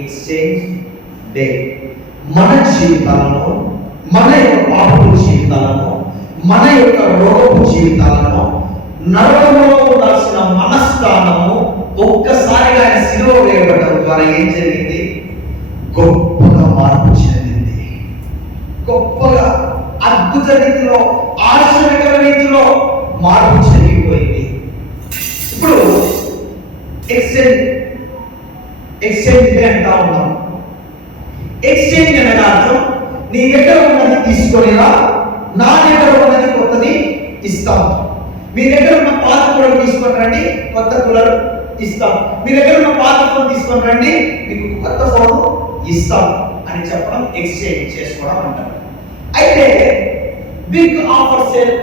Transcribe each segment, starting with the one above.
Exchange day. మన జీవితాలను, మన యొక్క పాపపు జీవితాలను, మన యొక్క రోగపు జీవితాలను, నరకంలో ఉండాల్సిన మనస్థానము ఒక్కసారిగా ఆయన శిలువ వేయబడటం ద్వారా ఏం జరిగింది? గొప్పగా మార్పు చెందింది. గొప్పగా అద్భుత రీతిలో, ఆశ్చర్యకర రీతిలో మార్పు చెందిపోయింది. ఇప్పుడు ఎక్స్చేంజ్ డే అంటా ఉన్నాం. ఎక్స్చేంజ్ అనే అర్థం నీ దగ్గర ఉన్నది తీసుకొనిరా, నా దగ్గర ఉన్నది కొత్తది ఇస్తాం. మీ దగ్గర ఉన్న పాత కూలర్ తీసుకొని రండి, కొత్త కూలర్ ఇస్తాం. మీ దగ్గర ఉన్న పాత ఫోన్ తీసుకొని రండి, మీకు కొత్త ఫోన్ ఇస్తాం అని చెప్పడం ఎక్స్చేంజ్ చేసుకోవడం అంటారు. అయితే big offer sale,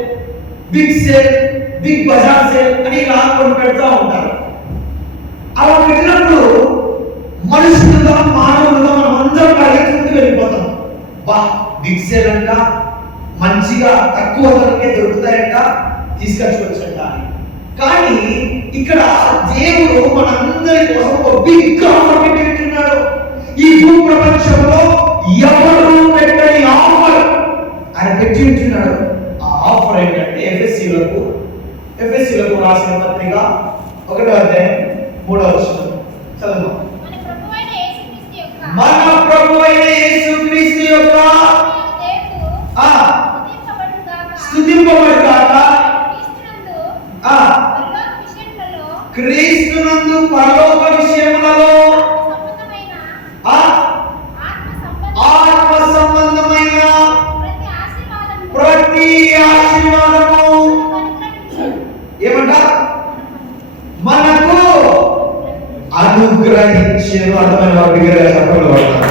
big sale, Big Bazaar sale అని ఇలా కొన్ని పెడతా ఉంటారు. అలా పెట్టినప్పుడు మనుషులుగా, మానవులుగా మనం అందరం పరిగెత్తుకుంటూ వెళ్ళిపోతాం. బా బిగ్ సేల్ అంట, మంచిగా తక్కువ ధరకే దొరుకుతాయంట, తీసుకొచ్చుకోవచ్చంట అని. కానీ ఇక్కడ దేవుడు మనందరి కోసం ఒక బిగ్ ఆఫర్ పెట్టున్నాడు. ఈ భూ ప్రపంచంలో ఎవరు పెట్టని ఆఫర్ ఆయన పెట్టి ఉంటున్నాడు. ఆ ఆఫర్ ఏంటంటే ఎఫెసీలకు రాసిన పత్రిక 1వ అధ్యాయం 3వ వచనం చదువు. మన ప్రభువైన యేసుక్రీస్తు యొక్క స్తుతింపబడుగాక, క్రీస్తునందు పరలోక విషయములలో ఆత్మ సంబంధమైన ప్రతి ఆశీర్వాదము ఏమంట మనకు అనుగ్రహించేను. అర్థమైన వారు బిగ్గరగా చెప్పలు పడతారు.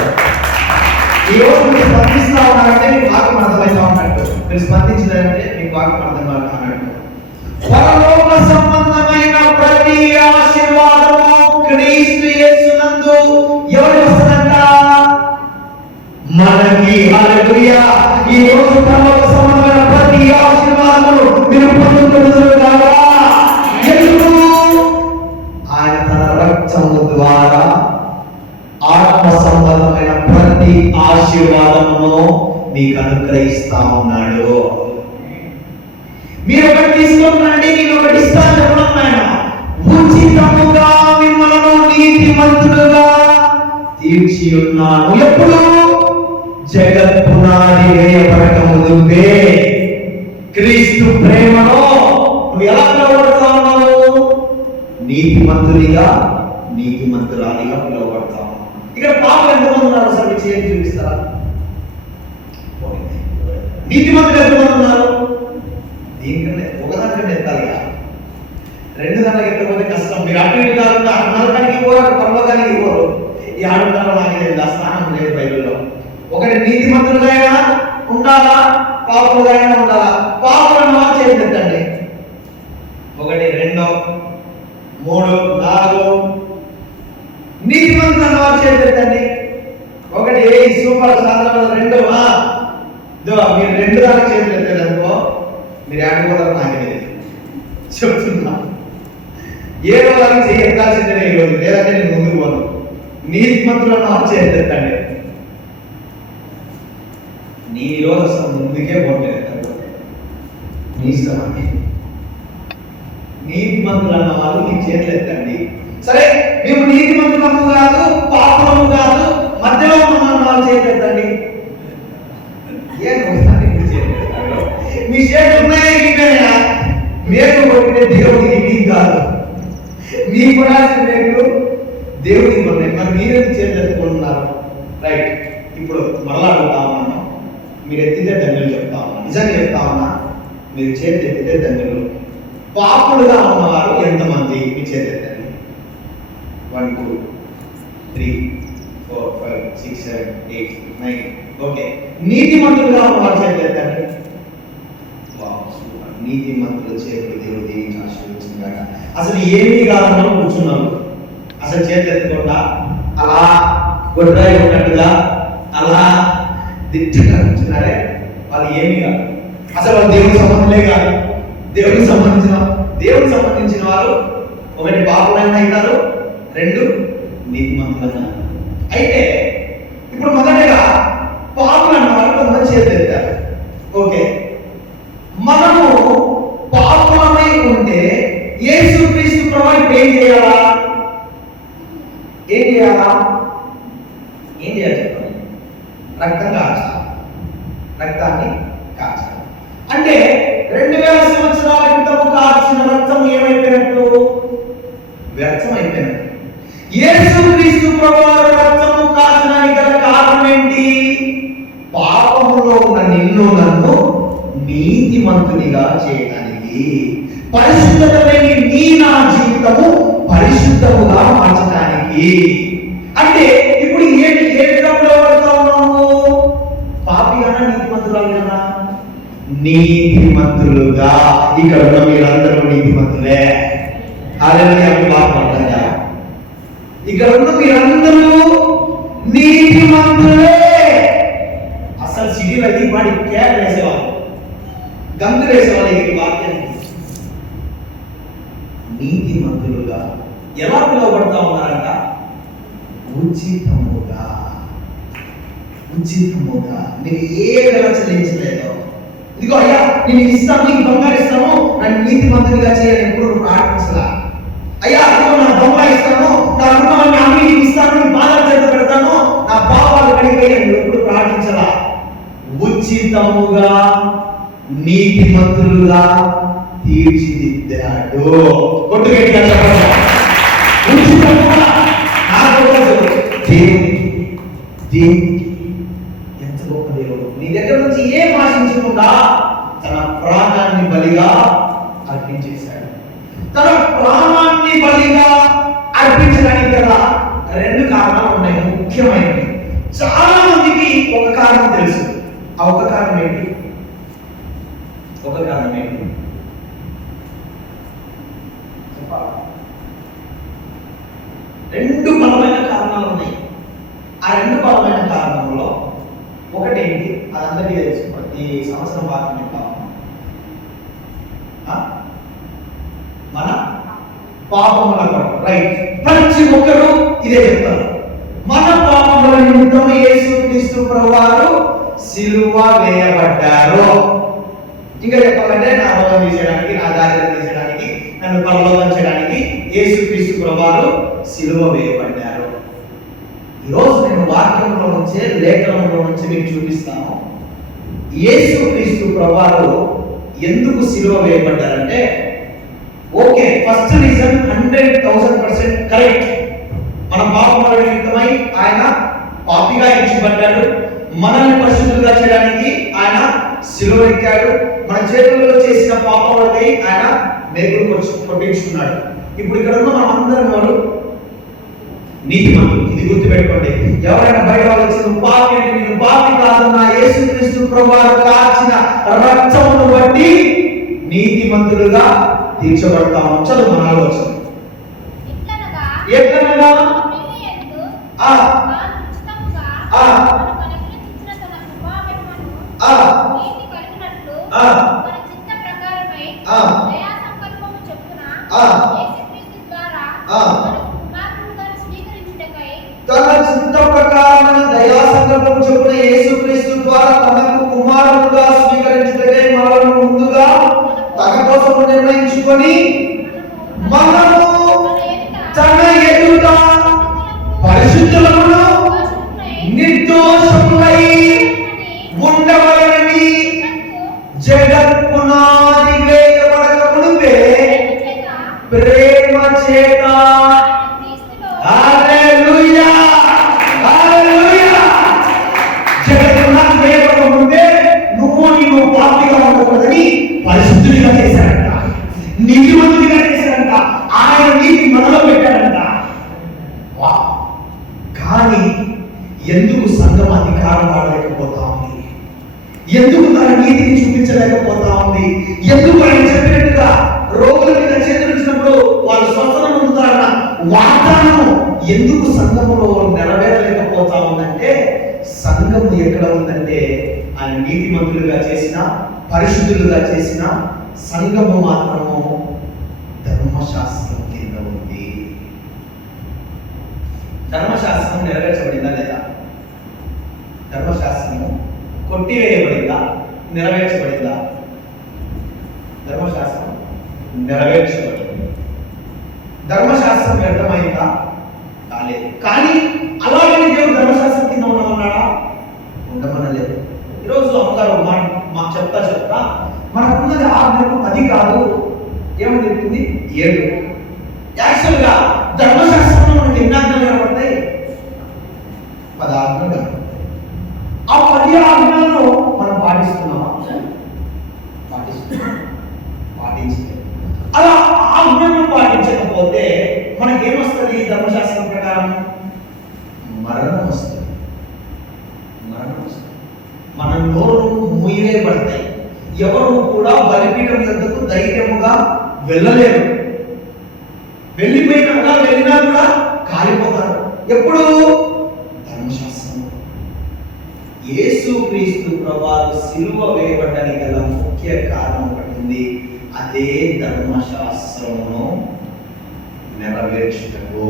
ఈ రోజు మీరు స్పందిస్తా ఉన్నారంటే మీకు వాక్యం అర్థమైతా ఉన్నట్టు, మీరు స్పందించలేదంటే మీకు వాక్యం అర్థం అన్నట్టు. పరలోక సంబంధమైన ప్రతి ఆశీర్వాదము క్రీస్తు యేసునందు ఎవరు వస్తుందంట? మనకి. హల్లెలూయా. ఈ రోజు పరలోక సంబంధమైన ప్రతి ఆశీర్వాదములు మీరు పొందుతున్నారు. ఎందుకు? ఆయన తన రక్తము ద్వారా ఆత్మ సంబంధమైన ప్రతి ఆశీర్వాదమును మీకు అనుగ్రహిస్తా ఉన్నాడు. మీరు ఒకటి తీసుకున్నాండి, నేను ఒకటి ఇస్తాను చెప్పడం ఆయన. ఉచితముగా మిమ్మల్ని నీతిమంతులుగా తీర్చి ఉన్నాను. ఎప్పుడు? జగత్ పునాది వేయబడక ముందే. క్రీస్తు ప్రేమలో నువ్వు ఎలా పిలువబడతా ఉన్నావు? నీతిమంతునిగా, నీతిమంతురాలిగా పిలువబడతా ఉన్నావు. ఇక్కడ పాపలు ఎంతమంది ఉన్నారు? సార్ మీ చేతి చూపిస్తారా? నీతిమంతులు ఎంతమంది ఉన్నారు? దీనికంటే ఒకదానికంటే ఎత్తాలిగా, 2 దానికి ఎత్తకపోతే కష్టం. మీరు అటు ఇటు కాకుండా నరకానికి పోరు, పర్వతానికి పోరు. ఈ ఆడుతారో నాకు లేదు, ఆ స్థానం లేదు బైబిల్లో. ఒకటి నీతిమంతులుగా అయినా ఉండాలా, పాపులుగా అయినా ఉండాలా. పాపులను చేద్దెత్తండి. 1 2 3 4 నీతిమంతులను చేద్దెత్తండి. 1 సూపర్ సాధారణ 2 మీరు 2 దానికి చేద్దెత్తారనుకో, మీరు ఆడిపోతారు. నాకే చెప్తున్నా, 7వ దానికి చేయగలసిందే ఈరోజు, లేదంటే నేను ముందుకు పోను. నీతిమంతులను చేద్దెత్తండి. నీ రోజు అసలు ముందుకే పోలేదు, నీ ఇష్టమని. నీతిమంతులు అన్న వాళ్ళు నీ చేతులు ఎత్తండి. సరే, మేము నీతిమంతులము కాదు, పాపము కాదు, మధ్యలో ఉన్న వాళ్ళు చేతులు ఎత్తండి. మీ చేతులు ఉన్నాయా? మేకు కొట్టిన దేవుడికి మీకు కాదు, మీకు రాసిన మేకులు దేవుడికి ఉన్నాయి. మరి మీరెందుకు చేతులు ఎత్తుకుంటున్నారు? రైట్. ఇప్పుడు మరలా అడుగుతా ఉన్నాను, మీరు ఎత్తితే ధన్యులు చెప్తా ఉన్నా, నిజంగా చెప్తా ఉన్నా. మీరు చేతి ఎత్తితే ధన్యులు. పాపులుగా ఉన్నవారు ఎంతమంది? మీ చేతి ఎత్తండి. 1 2 3 4 5 6 7 8 9. ఓకే. నీతిమంతులుగా ఉన్నవారు చేతి ఎత్తండి. నీతిమంతుల చేతులు దేవుడు దీనికి ఆశీర్వదించుగాక. అసలు ఏమీ కావాలని కూర్చున్నాము, అసలు చేతి ఎత్తకుండా అలా గొడ్రాయి ఉన్నట్టుగా అలా దిట్టగా కూర్చున్నారే, వాళ్ళు ఏమీ కాదు. అసలు వాళ్ళు దేవుడికి సంబంధమే కాదు. దేవుడికి సంబంధించిన వారు 1 పాపులైనా అయినారు, 2 నీతిమంతులైనా. అయితే ఇప్పుడు మొదటగా పాపులు అన్న వాళ్ళు కొంతమంది చేతులు. ఓకే, మనము పాపులమై ఉంటే యేసుక్రీస్తు ప్రభువు ఇప్పుడు ఏం చేయాలా? ఏం చేయాలి చెప్పండి? రక్తం కాచాలి. రక్తాన్ని కాచాలి అంటే 2000 సంవత్సరాల క్రితం కాచిన రక్తం ఏమైపోయినట్టు? వ్యర్థం అయిపోయినట్టు. యేసుక్రీస్తు ప్రభువు రక్తము కాచడానికి గల కారణం ఏంటి? పాపములో ఉన్న నిన్ను నన్ను నీతిమంతునిగా చేయడానికి, పరిశుద్ధత లేని నీ నా జీవితము పరిశుద్ధముగా మార్చడానికి. అంటే ఇప్పుడు ఏ విధంలో పడతా ఉన్నాము? పాపిగానా నీతిమంతులుగా? నీతిమంతులుగా. ఇక్కడ ఉన్న మీరందరూ నీతిమంతులే. హల్లెలూయా. బాగుంటుందా? ఇక్కడ ఉన్న మీరందరూ నీతిమంతులే. అసలు సిటీలో అయితే వాడి కేర్ వేసేవాళ్ళు, గంతులు వేసేవాళ్ళు. ఈ వాక్యాన్ని నీతిమంతులుగా ఎలా పిలువబడతా ఉన్నారంట? ఉచితముగా. ఉచితముగా. మీరు ఏ విధంగా చెల్లించలేదో, ఇదిగో అయ్యా నేను ఇస్తాను, నీకు బంగారు ఇస్తాను, నన్ను నీతిమంతునిగా చేయాలని ఎప్పుడు ప్రార్థించలా. అయ్యా అదిగో నా బంగారు ఇస్తాను, నా రుణాన్ని అమ్మి నీకు ఇస్తాను, నీ బాధలు చేత పెడతాను, నా పాపాలు కడిగిపోయాను ఎప్పుడు ప్రార్థించలా. ఉచితముగా నీతిమంతులుగా తీర్చిదిద్దాడు. కొట్టు గట్టిగా చెప్పండి. ఉచితముగా. దేవునికి ఎంత గొప్ప దేవుడు! నీ దగ్గర నుంచి ఏం ఆశించకుండా తన ప్రాణాన్ని బలిగా అర్పించేశాడు. తన ప్రాణాన్ని బలిగా అర్పించడానికి గల 2 కారణాలు ఉన్నాయి, ముఖ్యమైనవి. చాలా మందికి ఒక కారణం తెలుసు. ఆ ఒక కారణం ఏంటి? చెప్పాలా? 2 బలమైన కారణాలు ఉన్నాయి. ఆ 2 బలమైన కారణంలో ఒకటేంటి? అదందరికీ తెలుసు. ప్రతి సంవత్సరం వాక్యం మన పాపముల కొరకు. రైట్. ప్రతి ఒక్కరు ఇదే చెప్తారు. మన పాపముల నిమిత్తం యేసుక్రీస్తు ప్రభువారు సిలువ వేయబడ్డారు. ఇంకా చెప్పాలంటే నా రోగం తీసేయడానికి, నా దారిద్ర్యం తీసేయడానికి, నన్ను పరలోకం చేయడానికి యేసుక్రీస్తు ప్రభువారు సిలువ వేయబడ్డారు. ఈరోజు నేను వాక్యంలో నుంచే, లేఖనంలో నుంచి మీకు చూపిస్తాను. యేసుక్రీస్తు ప్రభువారు ఎందుకు సిలువ వేయబడ్డారంటే, ఓకే, ఫస్ట్ రీజన్ 100,000% కరెక్ట్. మన పాపముల నిమిత్తమై ఆయన పాపిగా ఎంచబడ్డాడు. మనల్ని పరిశుద్ధులుగా చేయడానికి ఆయన సిలువ ఎక్కాడు. మన చేతుల్లో చేసిన పాపాలకై ఆయన మేకులు కొట్టించుకున్నాడు. ఇప్పుడు ఇక్కడ ఉన్న మనం అందరం వారు నీతిమంతులు. ఇది గుర్తుపెట్టుకోండి. ఎవరైనా బయట వాళ్ళు వచ్చి నువ్వు పాపి అంటే, నేను పాపి కాదు, నా యేసుక్రీస్తు ప్రభువారు కాచిన రక్తమును బట్టి నీతిమంతులుగా తీర్చబడతాము. చదువు మన ఆలోచన. ఎట్లనగా తన చిత్త ప్రకారమైన దయా సంకల్పము చొప్పున యేసుక్రీస్తు ద్వారా తనకు కుమారుడుగా స్వీకరించుటకై మనలను ముందుగా తన కోసం నిర్ణయించుకొని మనము తన ఎదుట పరిశుద్ధులను నిర్దోషములై ఉండవలనని జగత్ పునాది వేయబడక మునుపే ప్రేమ చేత హల్లెలూయా హల్లెలూయా జగత్ పునాది వేయబడక మునుపే నీవు పాపిగా ఉండకూడదని పరిశుద్ధుడిగా చేశాడంట, నీతిమంతుడిగా చేశాడంట, ఆయన నీతి మనలో పెట్టాడంట. కానీ ఎందుకు సంఘం అధికారం వాడలేకపోతా ఉంది? ఎందుకు తన నీతిని చూపించలేకపోతా ఉంది? ఎందుకు ఆయన చెప్పినట్టుగా రోగుల మీద చేతులిచ్చినప్పుడు వాళ్ళు స్వస్థత పొందుతారన్న వాగ్దానం ఎందుకు సంఘములో నెరవేరలేకపోతా ఉందంటే, సంఘము ఎక్కడ ఉందంటే ఆయన నీతిమంతులుగా చేసిన, పరిశుద్ధులుగా చేసిన సంఘము మాత్రము ధర్మశాస్త్రం కింద ఉంది. ధర్మశాస్త్రం నెరవేర్చబడిందా లేదా? ధర్మశాస్త్రము కొట్టివేయబడిందా, నెరవేర్చబడిందా? ధర్మశాస్త్రం నెరవేర్చబడింది. ధర్మశాస్త్రం వ్యర్థమైందా? కాలేదు. కానీ అలాగే దేవుడు ధర్మశాస్త్రం కింద ఉండమన్నాడా? ఉండమనలేదు. ఈరోజు అమ్మగారు మాకు చెప్తా మనకున్నది 6 10 కాదు, ఏమని చెప్తుంది? 7. యాక్చువల్గా ధర్మశాస్త్రంలో మనకి ఎన్ని ఆజ్ఞలు కనబడతాయి? 10 ఆజ్ఞలు కనబడతాయి. ఆ 10 ఆజ్ఞలను మనం పాటిస్తున్నామా? పాటించలేదు. అలా ఆజ్ఞలను పాటించకపోతే మనకేమొస్తుంది? ధర్మశాస్త్రం ప్రకారం మరణం వస్తుంది. మన నోరు మూయవేయబడతాయి. ఎవరు కూడా బలిపీఠం యొద్దకు ధైర్యముగా వెళ్ళలేరు. వెళ్ళినా కూడా కాలిపోతారు. ఎప్పుడు? ధర్మశాస్త్రం. యేసుక్రీస్తు ప్రభువు సిలువ వేయబడడానికి గల ముఖ్య కారణం ఒకటి ఉంది. అదే ధర్మశాస్త్రమును నెరవేర్చుటకు.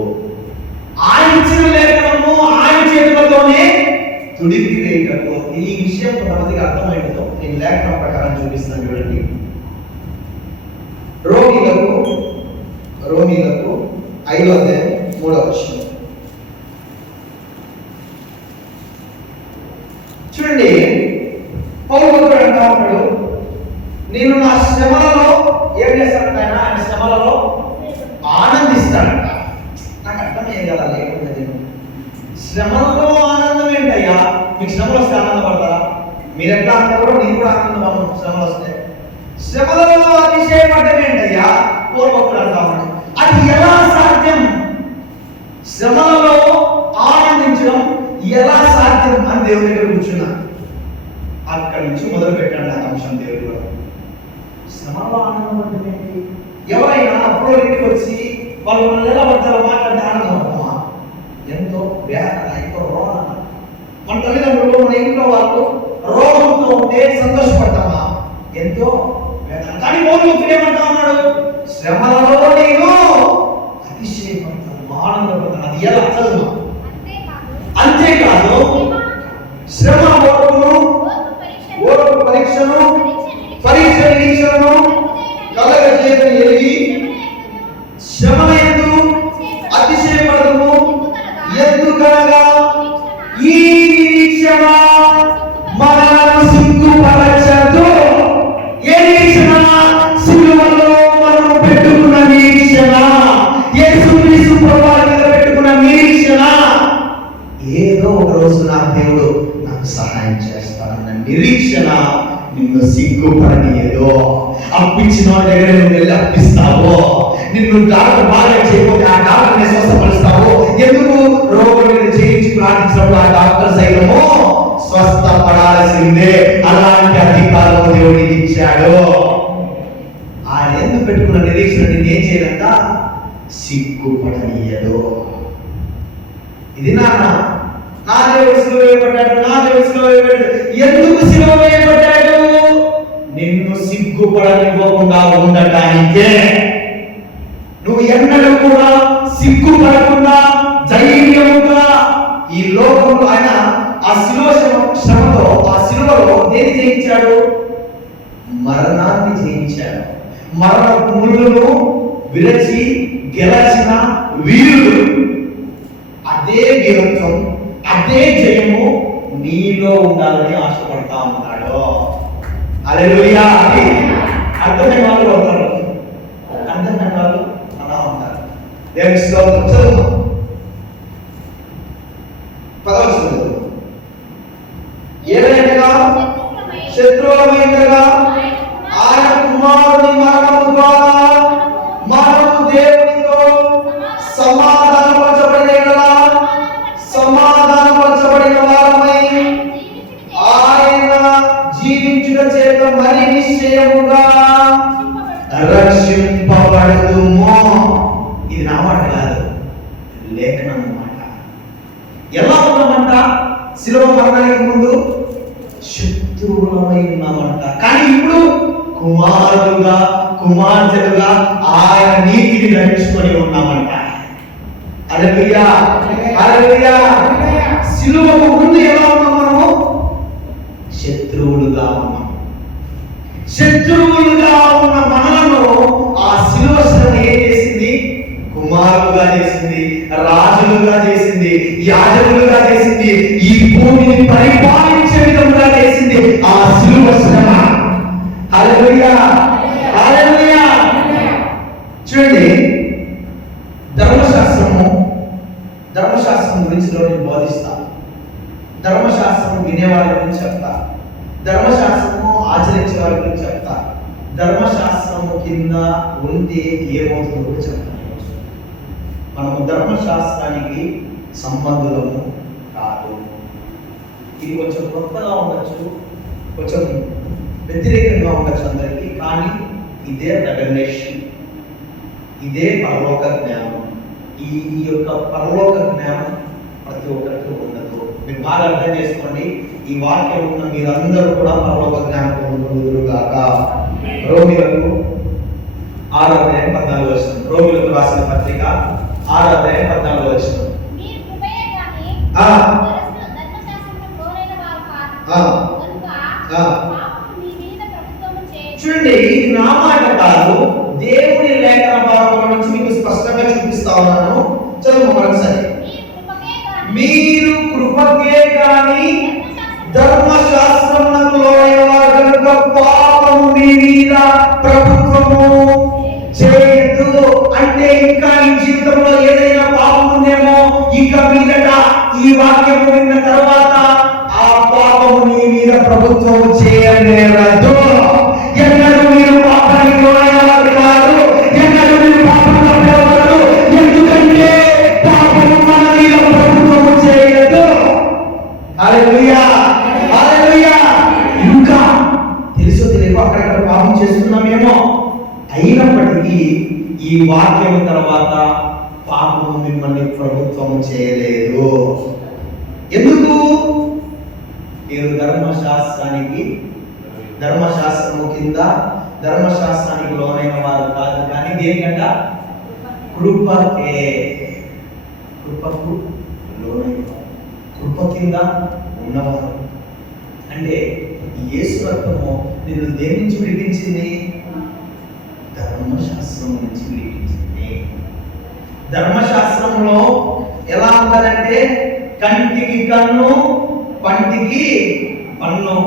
ఆయన ఇచ్చిన లేఖనము ఆయన చేతులతోనే తుడిపి వేయటకు. ఈ విషయం కొంతమందికి అర్థమైందో నేను లేఖనం ప్రకారం చూపిస్తాను చూడండి. రోమిలకు 5:3 చూడండి. పౌలు భక్తుడు అంటా ఉంటాడు, నేను నా శ్రమలలో ఏం చేస్తానంట? ఆయన శ్రమలలో ఆనందిస్తాడంట. నాకు అర్థమయ్యే కదా లేకుండా శ్రమలలో ఆనందం ఏంటయ్యా? మీకు శ్రమలు వస్తే ఆనందపడతారా? మీరు ఎట్లా అంటారో నేను కూడా ఆనందం. శ్రమలు వస్తే శ్రమలలో అతిశయపడ్డం ఏంటయ్యా? పూర్వకుడు అంటామని అది ఎలా సాధ్యం? శ్రమలలో ఆనందించడం ఎలా సాధ్యం అని దేవుని దగ్గర కూర్చున్నా. అక్కడి నుంచి మొదలు పెట్టండి ఆ అంశం. దేవుడు శ్రమలో ఆనందం అంటే ఏంటి? ఎవరైనా అప్పుడు ఇంటికి వచ్చి వాళ్ళు ఎలా పడతారో మాట్లాడితే ఆనందం పడతామా? ఎంతో వేదన, ఎంతో రోదన. మన తల్లిదండ్రులు మన ఇంట్లో వాళ్ళు రోగంతో ఉంటే సంతోషపడతామా? ఎంతో వేదన. కానీ పౌలు ఏమంటా ఉన్నాడు? శ్రమలలో నేను అతిశయపడతాను, ఆనందపడతాను. అది ఎలా? చదువు. అంతేకాదు శ్రమ ఓర్పు పరీక్షను పరీక్ష నిరీక్షను కలగజేయని ఎరిగి శ్రమయందు అతిశయపడము. ఎందుకనగా ఈ నిరీక్షణ మనలను సిగ్గుపరచదు. ఏ నిరీక్షణ? సిలువలో మనం పెట్టుకున్న నిరీక్షణ, యేసుక్రీస్తు ప్రభువు మీద పెట్టుకున్న నిరీక్షణ. ఏదో ఒక రోజు నా దేవుడు నాకు సహాయం చేస్తానన్న నిరీక్షణ నిన్ను సిగ్గుపడనీయదు. అప్పించిన వాళ్ళ దగ్గర నువ్వు వెళ్ళి అప్పిస్తావో, నిన్ను డాక్టర్ బాగా చేయకపోతే ఆ డాక్టర్ని స్వస్థపరుస్తావో. ఎందుకు? రోగులను చేయించి ప్రార్థించినప్పుడు ఆ డాక్టర్ సైతము స్వస్థపడాల్సిందే. అలాంటి అధికారం దేవుడికి ఇచ్చాడు. ఆయన ఎందుకు పెట్టుకున్న నిరీక్షణ నేనేం చేయాలంట? సిగ్గుపడనీయదు. ఇది నా దేవుడు సిలువ వేయబడ్డాడు, నా దేవుడు సిలువ వేయబడ్డాడు. ఎందుకు సిలువ వేయబడ్డాడు? నిన్ను సిగ్గుపడనివ్వకుండా ఉండటానికే. నువ్వు ఎన్నడూ కూడా సిగ్గుపడకుండా ధైర్యముగా ఈ లోకంలో ఆయన ఆ సిలువ శ్రమతో, ఆ సిలువలో దేన్ని జయించాడు? మరణాన్ని జయించాడు. మరణ ముళ్ళును విరచి గెలచిన వీరుడు. అదే వీరత్వం, అదే జయము నీలో ఉండాలని ఆశపడతా ఉన్నాడు. హల్లెలూయా. అర్థమైన వాళ్ళు ఉంటారు, అర్థమైన వాళ్ళు అలా ఉంటారు. దేవుని స్తోత్రం. చదువు 10వ ఏలైనగా శత్రువులమైనగా ఆయన కుమారుని మరణము ద్వారా మనము దేవునితో సమాధానపరచబడిన వారమై ఆయన జీవించుట చేత మరి నిశ్చయముగా రక్షింపబడుదుము. ఇది నా మాట కాదు, లేఖనం మాట. ఎలా ఉన్నామంట? శిలువ మరణానికి ముందు శత్రువులమై ఉన్నామంట. కానీ ఇప్పుడు కుమారులుగా, కుమార్తెలుగా ఆయన నీతిని ధరించుకొని ఉన్నామంట. హల్లెలూయా, హల్లెలూయా. సిలువకు ముందు ఎలా ఉన్నాం మనము? శత్రువులుగా ఉన్నాం. శత్రువులుగా ఉన్న మనలను ఆ సిలువ శ్రమ ఏం చేసింది? కుమారులుగా చేసింది, రాజులుగా చేసింది, యాజకులుగా చేసింది, ఈ భూమిని పరిపాలించే విధంగా చేసింది ఆ సిలువ శ్రమ. హల్లెలూయా, హల్లెలూయా. చూడండి, ధర్మశాస్త్రం గురించి నేను బోధిస్తా. ధర్మశాస్త్రం వినేవాళ్ళ గురించి చెప్తా. ధర్మశాస్త్రము ఆచరించే వారి గురించి చెప్తా. ధర్మశాస్త్రము కింద ఉంటే ఏమవుతుందో కూడా చెప్తాను. మనము ధర్మశాస్త్రానికి సంబంధులము కాదు. ఇది కొంచెం కొత్తగా ఉండొచ్చు, కొంచెం వ్యతిరేకంగా ఉండొచ్చు అందరికీ, కానీ ఇదే రెవల్యూషన్, ఇదే పరలోక జ్ఞానం. ఈ యొక్క పరలోక జ్ఞానం ప్రతి ఒక్కరికి ఉండదు. మీరు బాగా అర్థం చేసుకోండి. ఈ వాక్యం ఉన్న మీరందరూ కూడా పరలోక జ్ఞానం పొందుదురుగాక. రోమిలకు 6:14 రోమిలకు రాసిన పత్రిక 6:14 చూడండి, ఇది నా మాట కాదు, దేవుని లేఖన భాగం నుంచి మీకు స్పష్టంగా చూపిస్తా ఉన్నాను. చదువు మరోసారి. మీరు కృపకే గాని ధర్మశాస్త్రమునకు లోబడిన వారు కనుక పాపము మీ మీద ప్రభుత్వము చేయొద్దు. అంటే ఇంకా ఈ జీవితంలో ఏదైనా పాపం ఉందేమో, ఇక మీదట ఈ వాక్యము విన్న తర్వాత ఆ పాపము నీ మీద ప్రభుత్వము చేయలేరదు. ఎన్నడూ మీరు పాపానికి లోనైన వారు కాదు, ఎన్నడూ మీరు పాపం తప్పేవారు. ఎందుకంటే పాపము మన మీద ప్రభుత్వము చేయదు. హల్లెలూయా, హల్లెలూయా. ఇంకా తెలుసో తెలియక అక్కడక్కడ పాపం చేస్తున్నామేమో, అయినప్పటికీ ఈ వాక్యం తర్వాత పాపము మిమ్మల్ని ప్రభుత్వం చేయలేదు. ఎందుకు? మీరు ధర్మశాస్త్రము కింద ధర్మశాస్త్రానికి లోనైన వారు కాదు, కానీ దేనికంట? కృపకే. కృపకు లోనైన కృప కింద ఉన్నవారు. అంటే యేసు రక్తము నిన్ను దేని నుంచి విడిపించింది? ధర్మశాస్త్రం నుంచి విడిపించింది. ధర్మశాస్త్రంలో ఎలా ఉంటుందంటే కంటికి కన్ను, పంటికి పన్ను.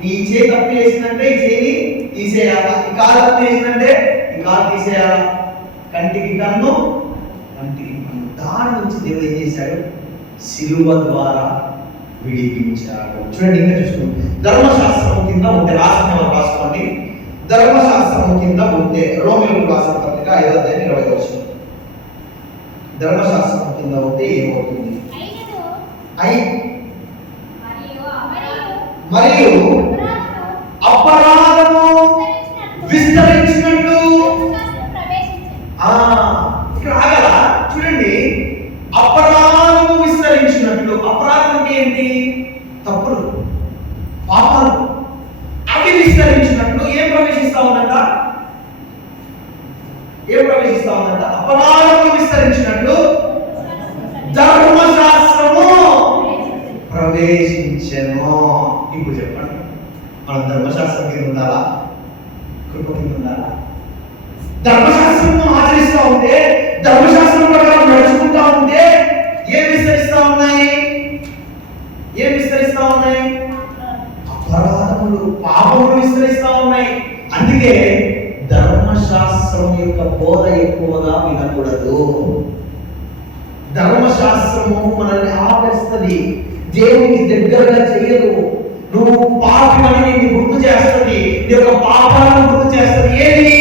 నీ చేయి తప్పు చేసిందంటే ఈ చేయి తీసేయాలా, ఈ కాలు తప్పు చేసిందంటే ఈ కాలు తీసేయాలా. కంటికి కన్ను, కంటికి పన్ను. దాని నుంచి దేవుడు ఏం చేశాడు? సిలువ ద్వారా విడిపించాడు. చూడండి, ఇంకా చూసుకోండి. ధర్మశాస్త్రం కింద ఉంటే రాసుకోండి. ధర్మశాస్త్రం కింద ఉంటే రోమిలకు రాసిన పత్రిక 5:20 ధర్మశాస్త్రం కింద ఉంటే ఏమవుతుంది? మరియు అపరాధము విస్తరించినట్లు. ఇక్కడ ఆగలా? చూడండి, అపరాధము విస్తరించినట్లు. అపరాధం అంటే ఏంటి? తప్పులు, పాపాలు. అవి విస్తరించినట్లు ఏం ప్రవేశిస్తా ఉందంట? అపరాధము విస్తరించినట్లు ధర్మశాస్త్రము ప్రవేశించెను. ఇప్పుడు చెప్పండి, మనం ధర్మశాస్త్రం కింద ఉండాలా, కృప కింద ఉండాలా? ధర్మశాస్త్రం ఆచరిస్తూ ఉంటే, ధర్మశాస్త్రం ప్రకారం నడుచుకుంటా ఉంటే ఏం విస్తరిస్తా ఉన్నాయి? అపరాధములు, పాపములు విస్తరిస్తా ఉన్నాయి. అందుకే ధర్మశాస్త్రం యొక్క బోధ ఎక్కువగా వినకూడదు. ధర్మశాస్త్రము మనల్ని ఆపేస్తుంది, దేవునికి దగ్గరగా చేయదు. నువ్వు పాపమని నిన్ను గుర్తు చేస్తుంది, నీ యొక్క పాపాలను గుర్తు చేస్తుంది. ఏది?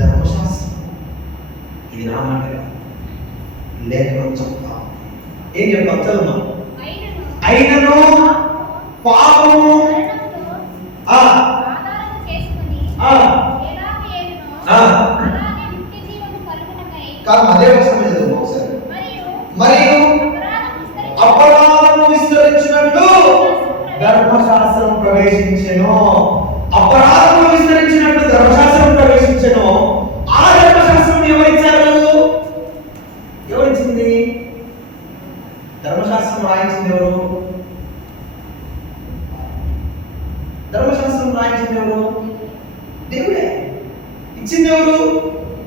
ధర్మశాస్త్రం. ఇది నా మాట లేఖనం చెప్తా. ఏం చెప్తాం? చదువు. అయినను పాపము కాదు, అదే ఒకసారి చదువు ఒకసారి. మరియు అపరాధము విస్తరించినట్లు ధర్మశాస్త్రం ప్రవేశించెను. అపరాధము విస్తరించినట్లు ధర్మశాస్త్రం ప్రవేశించెను. ఆ ధర్మశాస్త్రం ఎవరికి ఇచ్చింది? ధర్మశాస్త్రం రాయించింది ఎవరు? ధర్మశాస్త్రం రాయించింది ఎవరు? దేవుడే. ఇచ్చింది ఎవరు?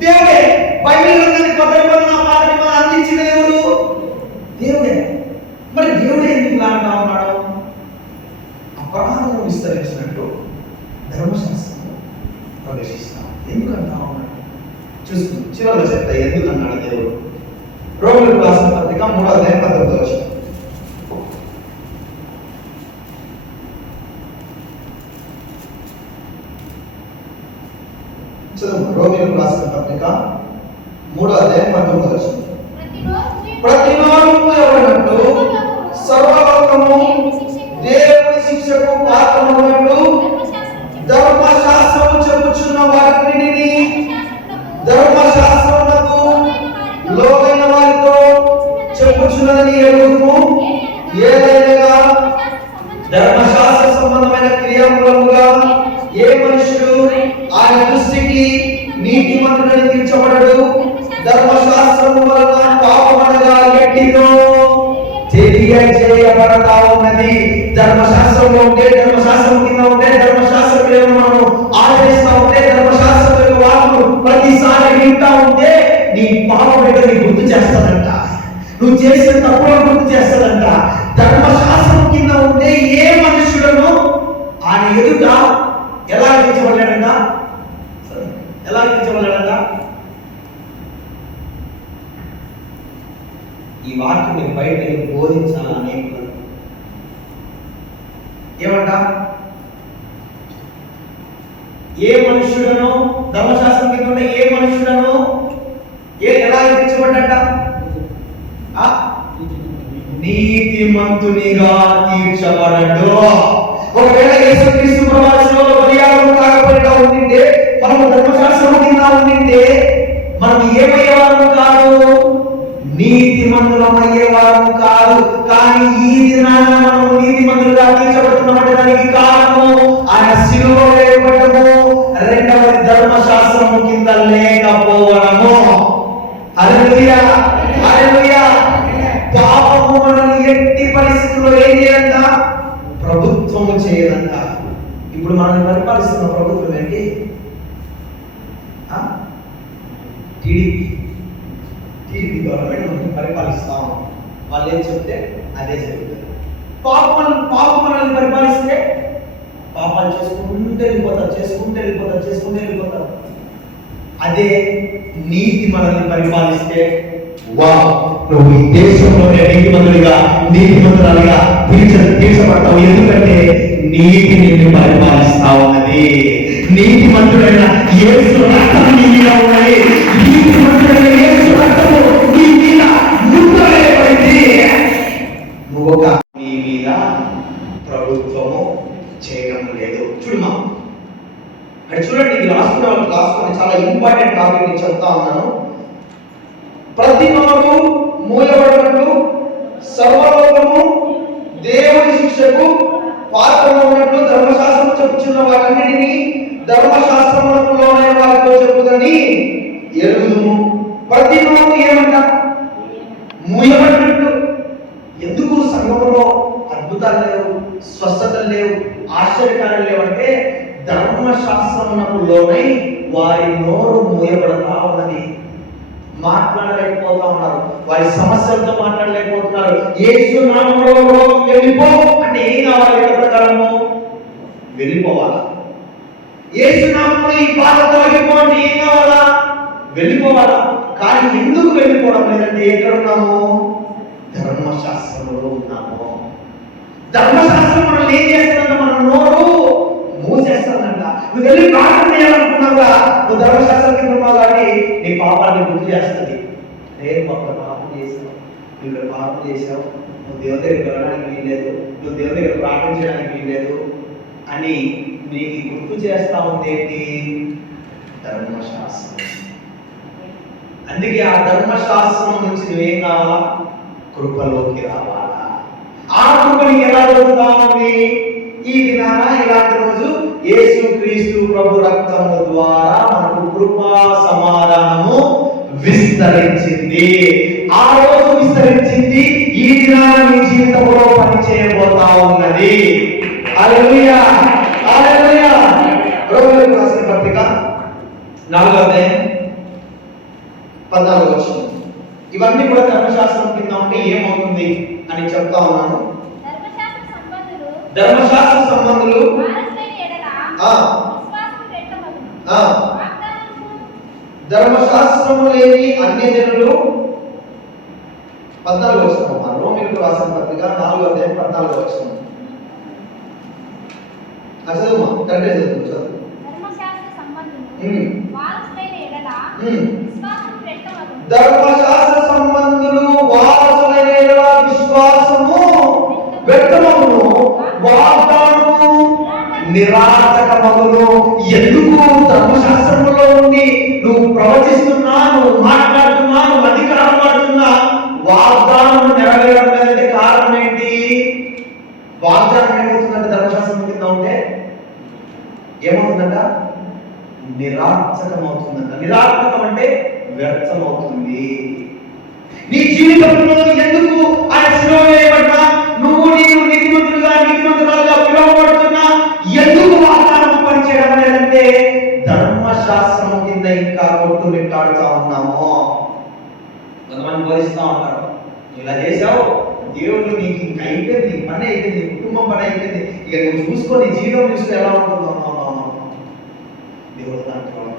దేవుడే. బైబిల్ గ్రంథాన్ని కొత్త నిబంధన పాత నిబంధన అందించింది ఎవరు? దేవుడే. మరి దేవుడే ఎందుకు లాగా ఉన్నాడు? అపరాధం విస్తరించినట్టు ధర్మశాస్త్రం ప్రవేశిస్తాం. ఎందుకంటా ఉన్నాడు? చూసుకుంది చివరిలో చెప్తా ఎందుకు అన్నాడు దేవుడు. రోమిలకు రాసిన పత్రిక 3:18 చదువు. రోమిలకు రాసిన పత్రిక 3:19 ప్రతి నోరు మూయబడినట్టు సర్వలోకము దేవుని శిక్షకు పాత్రమైనట్టు ధర్మశాస్త్రము చెప్పుచున్న వారిని ధర్మశాస్త్రమునకు లోకైన వారితో చెప్పుచున్నదని ఎరుగుము. ఏదైనా ధర్మశాస్త్ర సంబంధమైన క్రియాములముగా ఏ మనుషుడు ఆయన దృష్టికి నీతిమంతుడని తీర్చబడడు. ధర్మశాస్త్రము వలన పాపమనగా ఎట్టిదో తెలియజేయబడతా ఉన్నది. ధర్మశాస్త్రంలో ఉంటే, ధర్మశాస్త్రం కింద ఉంటే, ధర్మశాస్త్రం మనం ఆచరిస్తా ఉంటే, ధర్మశాస్త్రం యొక్క వాక్కు ప్రతిసారి వింటా ఉంటే నీ పాపం నీ గుర్తు చేస్తాడంట. నువ్వు చేసిన తప్పులను గుర్తు చేస్తాడంట. ధర్మశాస్త్రం కింద ఉంటే ఏ మనుషులను ఆయన ఎదుట ఎలా తీర్చబడ్డాడంట? ఎలా తీర్చబడ్డాడంట? ఈ వాక్యం నేను బయట బోధించాలి అనేకులు. ఏమంట? ఏ మనుష్యుడను ధర్మశాస్త్రం కింద ఉన్న ఏ మనుష్యుడను ఎలా తీర్చబడ్డట? నీతిమంతునిగా తీర్చబడడు. ఒకవేళ యేసుక్రీస్తు ప్రభువు బలియాగము కాకపోయినా ఉండింటే, మనము ధర్మశాస్త్రం కింద ఉండింటే మనం ఏమయ్యేవారము కాదు, నీతిమంతులం అయ్యేవారము కాదు. కానీ ఈ దినాన మనము నీతిమంతులుగా తీర్చబడుతున్నామంటే దానికి కారణము ఆయన శిలువలో వేయబడము, రెండవది ధర్మశాస్త్రము కింద లేకపోవడము. హల్లెలూయా, హల్లెలూయా. పాపము మనల్ని ఎట్టి పరిస్థితుల్లో ఏం చేయాలంట? ప్రభుత్వము చేయదంట. ఇప్పుడు మనల్ని పరిపాలిస్తున్న ప్రభుత్వం ఏంటి? టీడీపీ గవర్నమెంట్ మనల్ని పరిపాలిస్తాం. వాళ్ళు ఏం చెప్తే అదే జరుగుతుంది. పాపం మనల్ని పరిపాలిస్తే పాపాలు చేసుకుంటూ వెళ్ళిపోతారు. అదే నీతి మనల్ని పరిపాలిస్తే నువ్వు ఈ దేశంలోనే నీతిమంతులుగా తీర్చబడతావు. ఎందుకంటే నీతి నిన్ను పరిపాలిస్తా ఉన్నది. నీతిమంతుడైన యేసు రక్తము నీ మీద ఉన్నది. నీతిమంతుడైన యేసు రక్తము నీ మీద ముద్రవేయబడింది. నువ్వు ఒక నీ మీద ప్రభుత్వము చేయడం లేదు. చూడమా, ఇక్కడ చూడండి, ఇది రాసుకుని చాలా ఇంపార్టెంట్ టాపిక్ నేను చెప్తా ఉన్నాను. ప్రతి నోరు మూయబడినట్లు సర్వలోకము దేవుని శిక్షకు పాత్రమైనట్లు ధర్మశాస్త్రం చెప్పుచున్న వాటన్నిటిని ధర్మశాస్త్రములోనే వారితో చెప్పుదని ఎరుగుదుము. ప్రతి నోరు ఏమంట? మూయబడినట్లు. ఎందుకు సంఘంలో అద్భుతాలు లేవు, స్వస్థతలు లేవు, ఆశ్చర్యకారాలు లేవంటే ధర్మశాస్త్రమునకులోనై వారి నోరు మూయబడతా ఉన్నది. మాట్లాడలేకపోతా ఉన్నారు. వారి సమస్యలతో మాట్లాడలేకపోతున్నారు. యేసు నామములో రోగం వెళ్ళిపో అంటే ఏం కావాలి? ప్రకారము వెళ్ళిపోవాలా? యేసు నామములో ఈ బాధ తొలగిపో అంటే ఏం కావాలా? వెళ్ళిపోవాలా? కానీ ఎందుకు వెళ్ళిపోవడం లేదంటే ఎక్కడ ఉన్నాము? ధర్మశాస్త్రంలో ఉన్నాము. ధర్మశాస్త్రం మనల్ని ఏం చేస్తుందంట? మన నోరు మూసేస్తుందంట. నువ్వు వెళ్ళి ప్రార్థన చేయాలనుకున్నావుగా, నువ్వు ధర్మశాస్త్రం కింద ఉన్నావు కాబట్టి నీ పాపాన్ని గుర్తు చేస్తుంది. నేను ఒక పాపం చేసావు, నువ్వు పాపం చేసావు, నువ్వు దేవుని దగ్గర వెళ్ళడానికి వీల్లేదు, నువ్వు దేవుని దగ్గర ప్రార్థించడానికి వీల్లేదు అని నీకు గుర్తు చేస్తా ఉంది ఏంటి? ధర్మశాస్త్రం. అందుకే ఆ ధర్మశాస్త్రం నుంచి నువ్వేం కావాలా? కృపలోకి రావాలా? ఆ కృపని ఎలా దొరుకుతా ఉంది? ఈ దినాన ఇలాంటి రోజు యేసుక్రీస్తు ప్రభు రక్తము ద్వారా మనకు కృపా సమాధానము విస్తరించింది. ఆ రోజు విస్తరించింది, ఈ దినాన మీ జీవితంలో పని చేయబోతా ఉన్నది. హల్లెలూయా, హల్లెలూయా. రోమీయులకు రాసిన పత్రిక 4వ అధ్యాయం 14వ వచనం. ఇవన్నీ కూడా ధర్మశాస్త్రం కింద ఉంటే ఏమవుతుంది అని చెప్తా ఉన్నాను. ధర్మశాస్త్ర సంబంధులు ధర్మశాస్త్రము లేని అన్యజనులు 14వ వచనం. రోమీయులకు రాసిన పత్రిక 4వ అధ్యాయం 14వ వచనం. చదువు కరెక్ట్ చదువు. ధర్మశాస్త్ర సంబంధులు వారసులైన యెడల విశ్వాసము వ్యర్థమగును, వాగ్దానము నిరార్థకమగును. ఎందుకు ధర్మశాస్త్రంలో ఉండి నువ్వు ప్రవచిస్తున్నా, నువ్వు మాట్లాడుతున్నా, నువ్వు అధికారం పడుతున్నా, వాగ్దానం నెరవేరడం లేదంటే కారణం ఏంటి? వాగ్దానం ఏమవుతుందంటే ధర్మశాస్త్రం కింద ఉంటే ఏమవుతుందంట? నిరార్థకమవుతుందంట. నిరార్థకం అంటే వ్యర్థమవుతుంది. నీ జీవితంలో ఎందుకు ఆయన శిలువ వేయబడ్డా, నువ్వు నీకు నీతిమంతులుగా పిలువబడుతున్నా, ఎందుకు వాగ్దానం పనిచేయడం లేదంటే ధర్మశాస్త్రం కింద ఇంకా కొట్టుమిట్టాడుతా ఉన్నాము. కొంతమంది బోధిస్తా ఉంటారు, ఇలా చేసావు దేవుడు నీకు ఇంకా అయిపోయింది, నీ పని అయిపోయింది, నీ కుటుంబం పని అయిపోయింది, ఇక నువ్వు చూసుకో, నీ జీవితం చూస్తే ఎలా ఉంటుందో. దేవుడు అంటున్నాడు,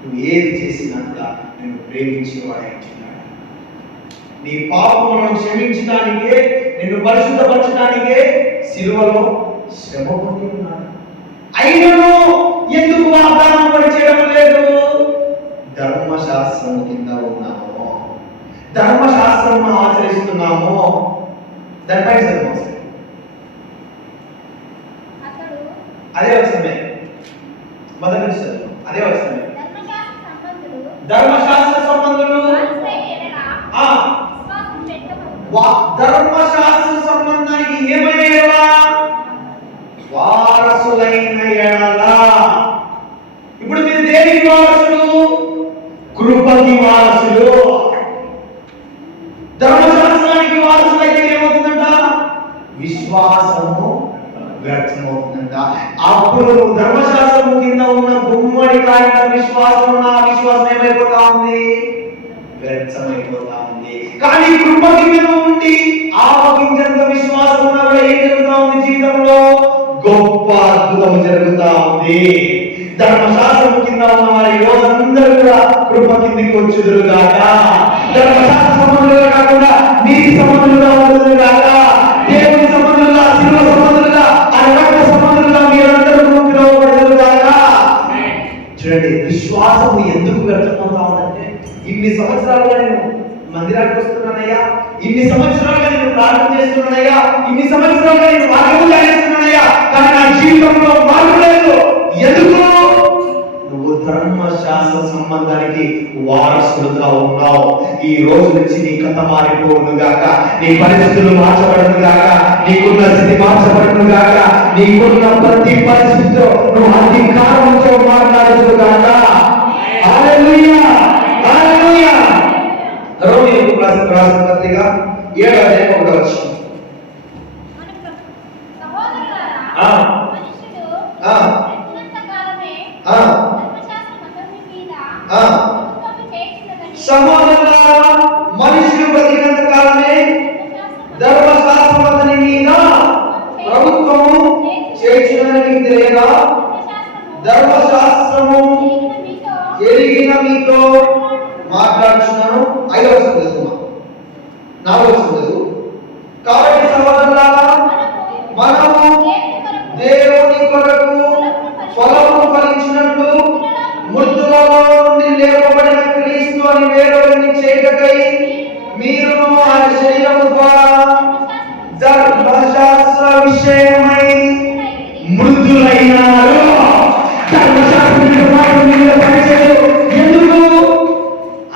నువ్వు ఏది చేసినా కూడా నేను ప్రేమించేవాడే అంటున్నాడు. నీ పాపములను క్షమించడానికే, నిన్ను పరిశుద్ధపరచడానికే శిలువలో శ్రమ పొంది ఉన్నాడు. అయినను ఎందుకు వాగ్దానం పనిచేయడం లేదు? ధర్మశాస్త్రం కింద ఉన్నాము, ధర్మశాస్త్రం ఆచరిస్తున్నాము. దానిపై అదే వస్తుంది, మొదటి చదువు అదే వస్తుంది. ధర్మశాస్త్ర సంబంధులు ధర్మశాస్త్ర సంబంధానికి ఏమైనా వారసులైన ఎడల. ఇప్పుడు మీరు దేనికి వారసులు? కృపకి వారసులు. ధర్మశాస్త్రానికి వారసులైతే ఏమవుతుందంట? విశ్వాసము వ్యర్థమవుతుందంట. అప్పుడు ధర్మశాస్త్రం కింద ఉన్న గుమ్మడి కాయన విశ్వాసం, నా విశ్వాసం ఏమైపోతా ఉంది? వ్యర్థమైపోతా ఉంది. కానీ కృప కింద ఉండి ఆవగించంత విశ్వాసం ఉన్న ఏం జరుగుతా ఉంది? జీవితంలో గొప్ప అద్భుతం జరుగుతా ఉంది. ధర్మశాస్త్రం కింద ఉన్న వారి రోజందరూ కూడా కృప కిందికి వచ్చుదురుగాక. ధర్మశాస్త్ర సంబంధులుగా కాకుండా నీతి సంబంధులుగా ఉండుదురుగాక. దేవుని సంబంధులుగా, శిలువ సంబంధులుగా, రక్త సంబంధులుగా మీరందరూ పిలువబడుదురుగాక. చూడండి, విశ్వాసము ఎందుకు వ్యర్థమవుతా ఉందంటే, ఇన్ని సంవత్సరాలుగా నేను మందిరానికి వస్తున్నానయ్యా, ఇన్ని సంవత్సరాలుగా నేను ప్రార్థన చేస్తున్నానయ్యా, ఇన్ని సంవత్సరాలుగా నేను వాక్యం ధ్యానిస్తున్నానయ్యా, కానీ నా జీవితంలో మార్పు లేదు. ఎందుకు? నువ్వు ధర్మశాస్త్ర సంబంధానికి వారసులుగా ఉన్నావు. ఈ రోజు నుంచి నీ కథ మారిపోవును గాక, నీ పరిస్థితులు మార్చబడును గాక, నీకున్న స్థితి మార్చబడును గాక, నీకున్న ప్రతి పరిస్థితితో నువ్వు అధికారంతో మాట్లాడును గాక. హల్లెలూయా, హల్లెలూయా. రోమీయులకు రాసిన పత్రిక 7వ అధ్యాయం 1వ వచనం. సమాధాన మనుషులు బ్రతికినంత కాలమే ధర్మశాస్త్రం అతని మీద ప్రభుత్వము చేర్చునని తెలియదా? ధర్మశాస్త్రము ఎరిగిన మీతో మాట్లాడుతున్నాను. 5వ వచనం చదువు, 4వ వచనం చదువు. కాబట్టి సహోదరులారా, మనము దేవుని కొరకు ఫలము ఫలించినట్లు మృతులలో నుండి లేపబడిన క్రీస్తు అని వేరొకరిని చేయటకై మీరును ఆయన శరీరము ద్వారా ధర్మశాస్త్ర విషయమై మృతులైనారు.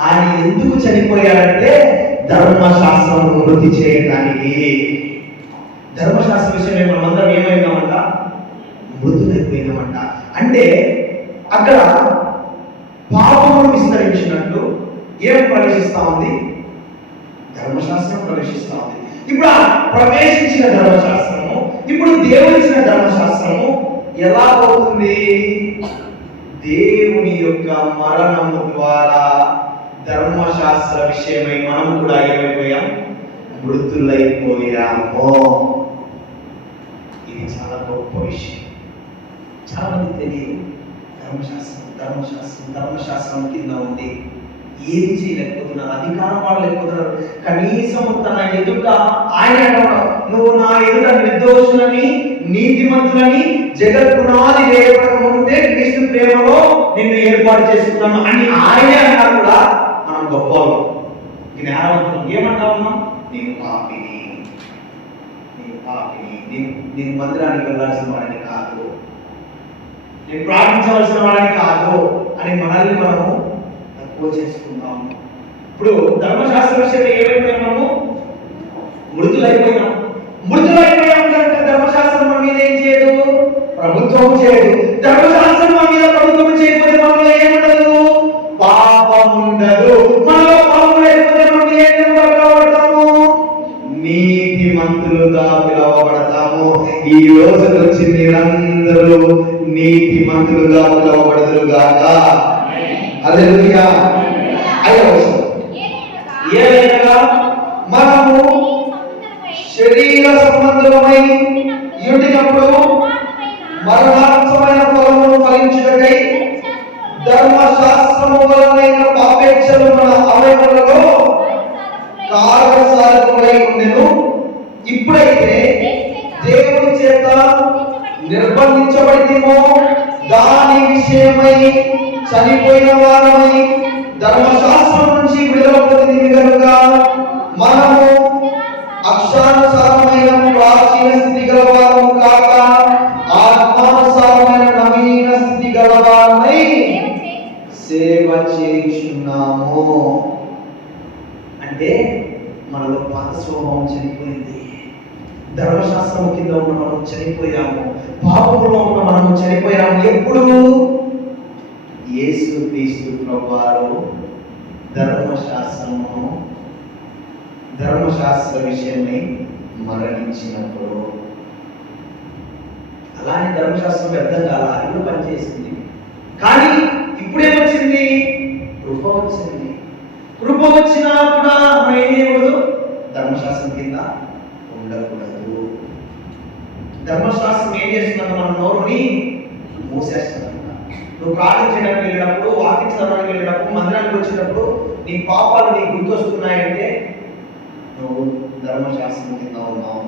ఆయన ఎందుకు చనిపోయాడంటే ధర్మశాస్త్రం వృద్ధి చేయడానికి. ధర్మశాస్త్ర విషయం మనమందరం ఏమైనామంట? మృతులైపోయినామంట. అంటే అక్కడ పాపమును విస్తరించినట్లు ఏం ప్రవేశిస్తా ఉంది? ప్రవేశిస్తా ఉంది. ఇప్పుడు ఆ ప్రవేశించిన ధర్మశాస్త్రము, ఇప్పుడు దేవుడు ఇచ్చిన ధర్మశాస్త్రము ఎలా అవుతుంది? దేవుని యొక్క మరణము ద్వారా ధర్మశాస్త్ర విషయమై మనం కూడా ఏమైపోయాం? మృతులైపోయాము. ఇది చాలా గొప్ప విషయం. చాలా మంది తెలియదు. ధర్మశాస్త్రం కింద ఉంది. ఏది చేయలేకపోతున్నారు, అధికారం వాళ్ళు లేకపోతున్నారు. కనీసం తన ఎదుట ఆయన నువ్వు నా ఎదుట నిర్దోషులని నీతిమంతులని జగత్ పునాది వేయబడక ముందే కృష్ణ ప్రేమలో నిన్ను ఏర్పాటు చేసుకున్నాను అని ఆయనే అన్నారు. కూడా మనం గొప్పవాళ్ళు, జ్ఞానవంతులం. ఏమంటా ఉన్నాం? నేను పాపిని, నేను మందిరానికి వెళ్ళాల్సిన వాడిని కాదు, నేను ప్రార్థించవలసిన వాడిని కాదు అని మనల్ని మనము తక్కువ చేసుకుందాము. ఇప్పుడు ధర్మశాస్త్ర విషయంలో ఏమైపోయాము? మృతులైపోయాం కనుక ధర్మశాస్త్రం మన మీద ఏం చేయదు? ప్రభుత్వం చేయదు. ధర్మశాస్త్రం మన మీద ప్రభుత్వం చేయకపోతే మనలో ఏముండదు? పాపం ఉండదు. మనలో పాపం లేకపోతే మనం ఏం పిలువబడతాము? నీతిమంతులుగా పిలువబడతాము. ఈ రోజు నుంచి మీరందరూ నీతిమంతులుగా పిలువబడదురుగాక. హల్లెలూయా. ఏలైనగా మనము శరీర సంబంధమై ఉండినప్పుడు మరణాంతమైన ఫలమును ఫలించుటకై ధర్మశాస్త్రము వలనైన పాపేచ్ఛలు మన అవయవములలో కార్యసాధకులై ఉండెను. ఇప్పుడైతే దేవుని చేత నిర్బంధించబడితేమో దాని విషయమై చనిపోయిన వారమై ధర్మశాస్త్రం నుంచి విడుదల పొందింది కనుక మనము అక్షరానుసారమైన ప్రాచీన స్థితి గలవారము కాక ఆత్మానుసారమైన నవీన స్థితి గలవారమై సేవ చేయుచున్నాము. అంటే మనలో పాత స్వభావం చనిపోయింది. ధర్మశాస్త్రం కింద ఉన్న మనం చనిపోయాము. పాపంలో ఉన్న మనము చనిపోయాము. ఎప్పుడు? యేసు క్రీస్తు ప్రభువారు ధర్మశాస్త్ర విషయమై మరణించినప్పుడు. అలానే ధర్మశాస్త్రం వ్యర్థం కాల, అది కూడా పనిచేసింది. కానీ ఇప్పుడేమొచ్చింది? కృప వచ్చింది. కృప వచ్చినా కూడా మనం ఏం చేయకూడదు? ధర్మశాస్త్రం కింద ఉండకూడదు. ధర్మశాస్త్రం ఏం చేస్తుందంటే మన నోరుని మూసేస్తుంది. నువ్వు ప్రార్థించడానికి వెళ్ళినప్పుడు, వాక్యం చదవడానికి వెళ్ళినప్పుడు, మందిరానికి వచ్చేటప్పుడు నీ పాపాలు నీకు గుర్తొస్తున్నాయంటే నువ్వు ధర్మశాస్త్రం కింద ఉన్నావు.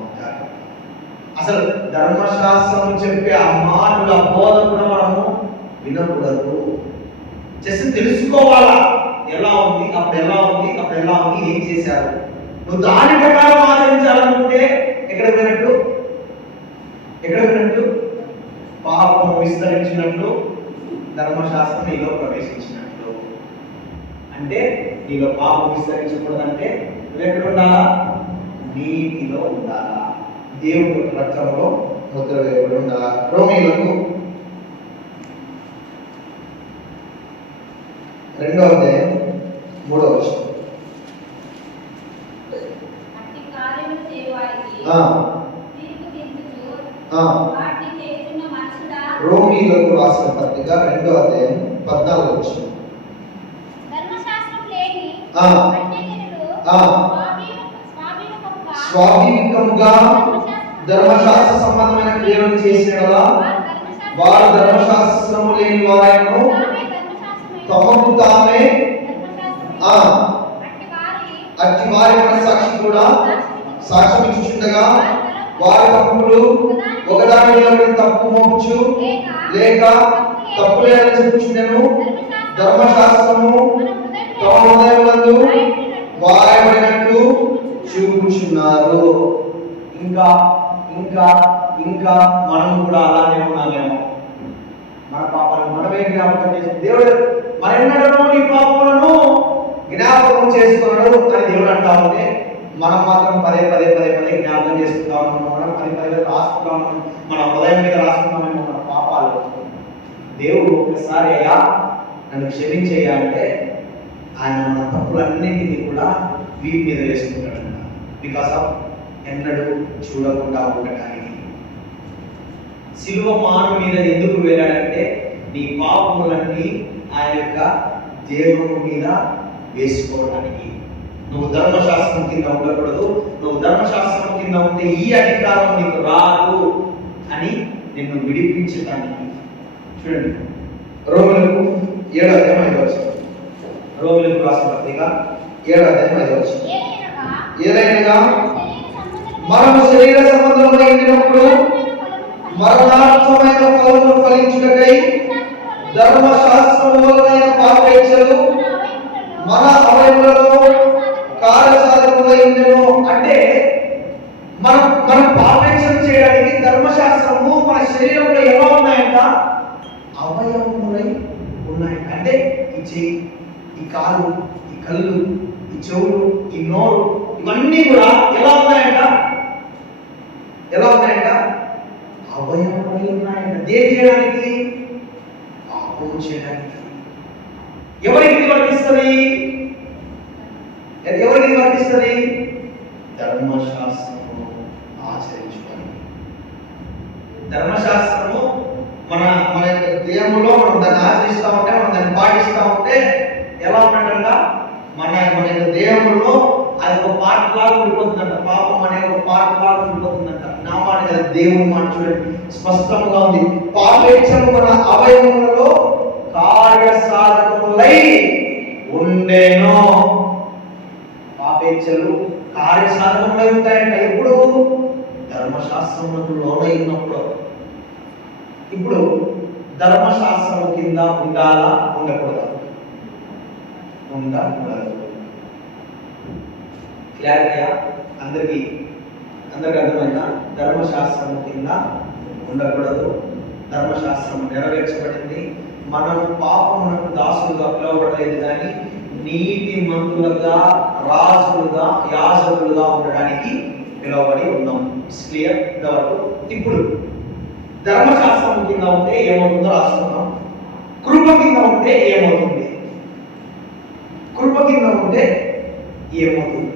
అసలు ధర్మశాస్త్రం చెప్పే ఆ మాటల బోధ కూడా మనము వినకూడదు. జస్ట్ తెలుసుకోవాలా, ఎలా ఉంది, అప్పుడు ఎలా ఉంది, ఏం చేశారు. నువ్వు దాని ప్రకారం ఆచరించాలనుకుంటే ఎక్కడ పోయినట్టు? పాపం విస్తరించినట్లు, ధర్మశాస్త్రం నీలో ప్రవేశించినట్లు. అంటే నీలో పాపం విస్తరించకూడదంటే నువ్వు ఎక్కడ ఉండాలా? నీతిలో ఉండాలా, దేవుడి రక్తంలో ముద్ర వేయబడి ఉండాలా. రోమీయులకు 2వ అధ్యాయం 3వ వచనం. రోమీయులకు రాసిన పత్రిక 2వ అధ్యాయం 14వ వచనం. స్వాభావికంగా ధర్మశాస్త్ర సంబంధమైన క్రియలను చేసిన వారు ధర్మశాస్త్రము లేని వారైనను తమకు తామే అట్టి వారి సాక్షి కూడా సాక్ష్యం ఇచ్చుచుండగా వారి తప్పులు ఒకదాని మీద తప్పు మోపుచు లేక తప్పు లేదని చెప్పుచుండెను. ధర్మశాస్త్రము తమ హృదయములందు వాయబడినట్టు చూపుచున్నారు. ఇంకా ఇంకా ఇంకా మనం కూడా అలానే ఉన్నామేమో. మన పాపాలను మనమే జ్ఞాపకం చేసి దేవుడు మరెన్నడూ నీ పాపములను జ్ఞాపకం చేసుకున్నాడు అని దేవుడు అంటా ఉంటే మనం మాత్రం పదే జ్ఞాపకం చేసుకుంటా ఉన్నాము. మనం పదే రాసుకుంటా ఉన్నాము. మన హృదయం మీద రాసుకున్నామేమో మన పాపాలు. దేవుడు ఒకసారి అయ్యా నన్ను క్షమించేయ అంటే ఆయన మన తప్పులన్నింటినీ కూడా వీటి మీద వేసుకుంటాడు. బికాస్ ఆఫ్ ఎన్నడూ చూడకుండా ఉండటానికి. సిలువ మాను మీద ఎందుకు వెళ్ళాడంటే నీ పాపములన్నీ ఆ యొక్క దేవుని మీద వేసుకోవడానికి. నువ్వు ధర్మశాస్త్రం కింద ఉండకూడదు, నువ్వు ధర్మశాస్త్రం కింద ఉంటే ఈ అధికారం నీకు రాదు అని నిన్ను విడిపించడానికి. చూడండి, రోమిలకు 7:5. రోమిలకు రాసిన పత్రిక 7:5. ఏదైనా మనము శరీర సంబంధంలో ఉండినప్పుడు మరణార్థమైన ఫలమును ఫలించుటకై ధర్మశాస్త్రము వలన పాపేచ్ఛలు మన అవయములలో కార్యసాధకమై ఉండెను. అంటే మనం పాపేచ్ఛలు చేయడానికి ధర్మశాస్త్రము మన శరీరంలో ఎలా ఉన్నాయంట? అవయవములై ఉన్నాయంట. అంటే ఈ చెయ్యి, ఈ కాలు, ఈ కళ్ళు, ఈ చెవులు, ఈ నోరు, ఇవన్నీ కూడా ఎలా ఉన్నాయంట? ఎలా ఉన్నాయంట? అవయవములై ఉన్నాయంట. దేని చేయడానికి? పాపం చేయడానికి. ఎవరికి వర్తిస్తుంది? ఎవరికి వర్తిస్తుంది? ధర్మశాస్త్రము ఆచరించుకోవాలి. ధర్మశాస్త్రము మన యొక్క దేహంలో మనం దాన్ని ఆచరిస్తూ ఉంటే, మనం దాన్ని పాటిస్తూ ఉంటే ఎలా ఉన్నట్టంట? మన యొక్క దేహంలో అది ఒక పార్ట్ లాగా ఉండిపోతుందంట. పాపం అనే ఒక పార్ట్ లాగా ఉండిపోతుందంట. నా మాట కదా, దేవుని మాట చూడండి, స్పష్టంగా ఉంది. పాపేచ్ఛలు మన అవయవములలో కార్యసాధకములై ఉండెను. పాపేచ్ఛలు కార్యసాధకములై ఉంటాయంట. ఎప్పుడు? ధర్మశాస్త్రములకు లోనై ఉన్నప్పుడు. ఇప్పుడు ధర్మశాస్త్రం కింద ఉండాలా, ఉండకూడదా? ఉండకూడదు. క్లారిటీయా? అందరికీ అర్థమైందా? ధర్మశాస్త్రం కింద ఉండకూడదు. ధర్మశాస్త్రం నెరవేర్చబడింది. మనం పాపమునకు దాసులుగా పిలువబడలేదు, కానీ నీతిమంతులుగా, రాజులుగా, యాజకులుగా ఉండడానికి పిలువబడి ఉన్నాం. క్లియర్ ఇంతవరకు. ఇప్పుడు ధర్మశాస్త్రం కింద ఉంటే ఏమవుతుందో రాసుకున్నాం. కృప కింద ఉంటే ఏమవుతుంది? కృప కింద ఉంటే ఏమవుతుంది?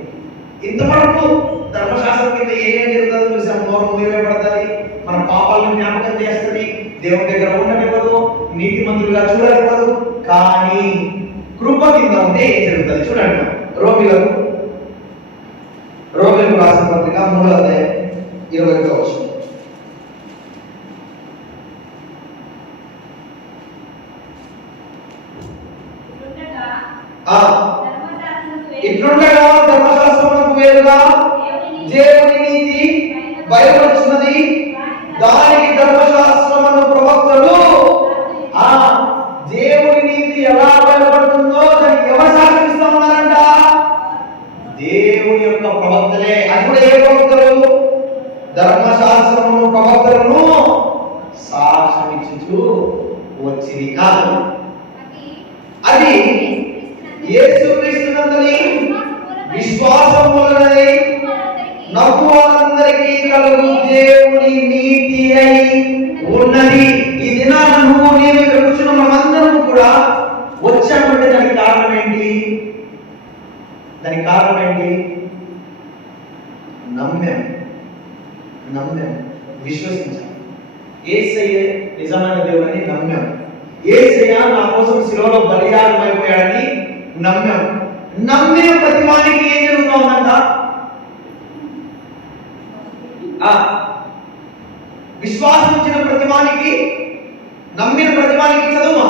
ఇంతవరకు ధర్మశాస్త్రం కింద ఏమేం జరుగుతుందో చూసాం. నోరు మూయబడతాయి, మన పాపాలను జ్ఞాపకం చేస్తుంది, దేవుని దగ్గర ఉండనివ్వదు, నీతిమంతులుగా చూడనివ్వదు. కానీ కృప కింద ఉంటే ఏం జరుగుతుంది చూడండి. రోమిలకు రాసిన పత్రిక 3:20. ఇట్లుండగా ధర్మశాస్త్రమునకు వేరుగా దేవుని నీతి బయలుపరుచున్నది. దానికి ధర్మశాస్త్రమును ప్రవక్తలు దేవుని నీతి ఎలా బయలుపడుతుందో దానికి ఎవరు సాక్షిస్తూ ఉన్నారంట? దేవుని యొక్క ప్రవక్తలే. అది కూడా ఏ ప్రవక్తలు? ధర్మశాస్త్రము ప్రవక్తలను సాక్ష్యమిచ్చుచు వచ్చింది. అది యేసుక్రీస్తునందలి విశ్వాసం వలనై నమ్మువారందరికీ కలుగు దేవుని నీతి అయి ఉన్నది. ఈ దినాన నువ్వు నేను ఇక్కడ కూర్చున్న మనమందరం కూడా వచ్చామంటే దానికి కారణం ఏంటి? నమ్మాం, విశ్వసించాం. యేసయ్యే నిజమైన దేవుడని నమ్మాం. యేసయ్య నా కోసం శిలువలో బలియాగం అయిపోయాడని నమ్మాం. నమ్మిన ప్రతి వానికి ఏం జరుగుతూ ఉందంట? విశ్వాసం ఇచ్చిన ప్రతి వానికి, నమ్మిన ప్రతి వానికి చదువు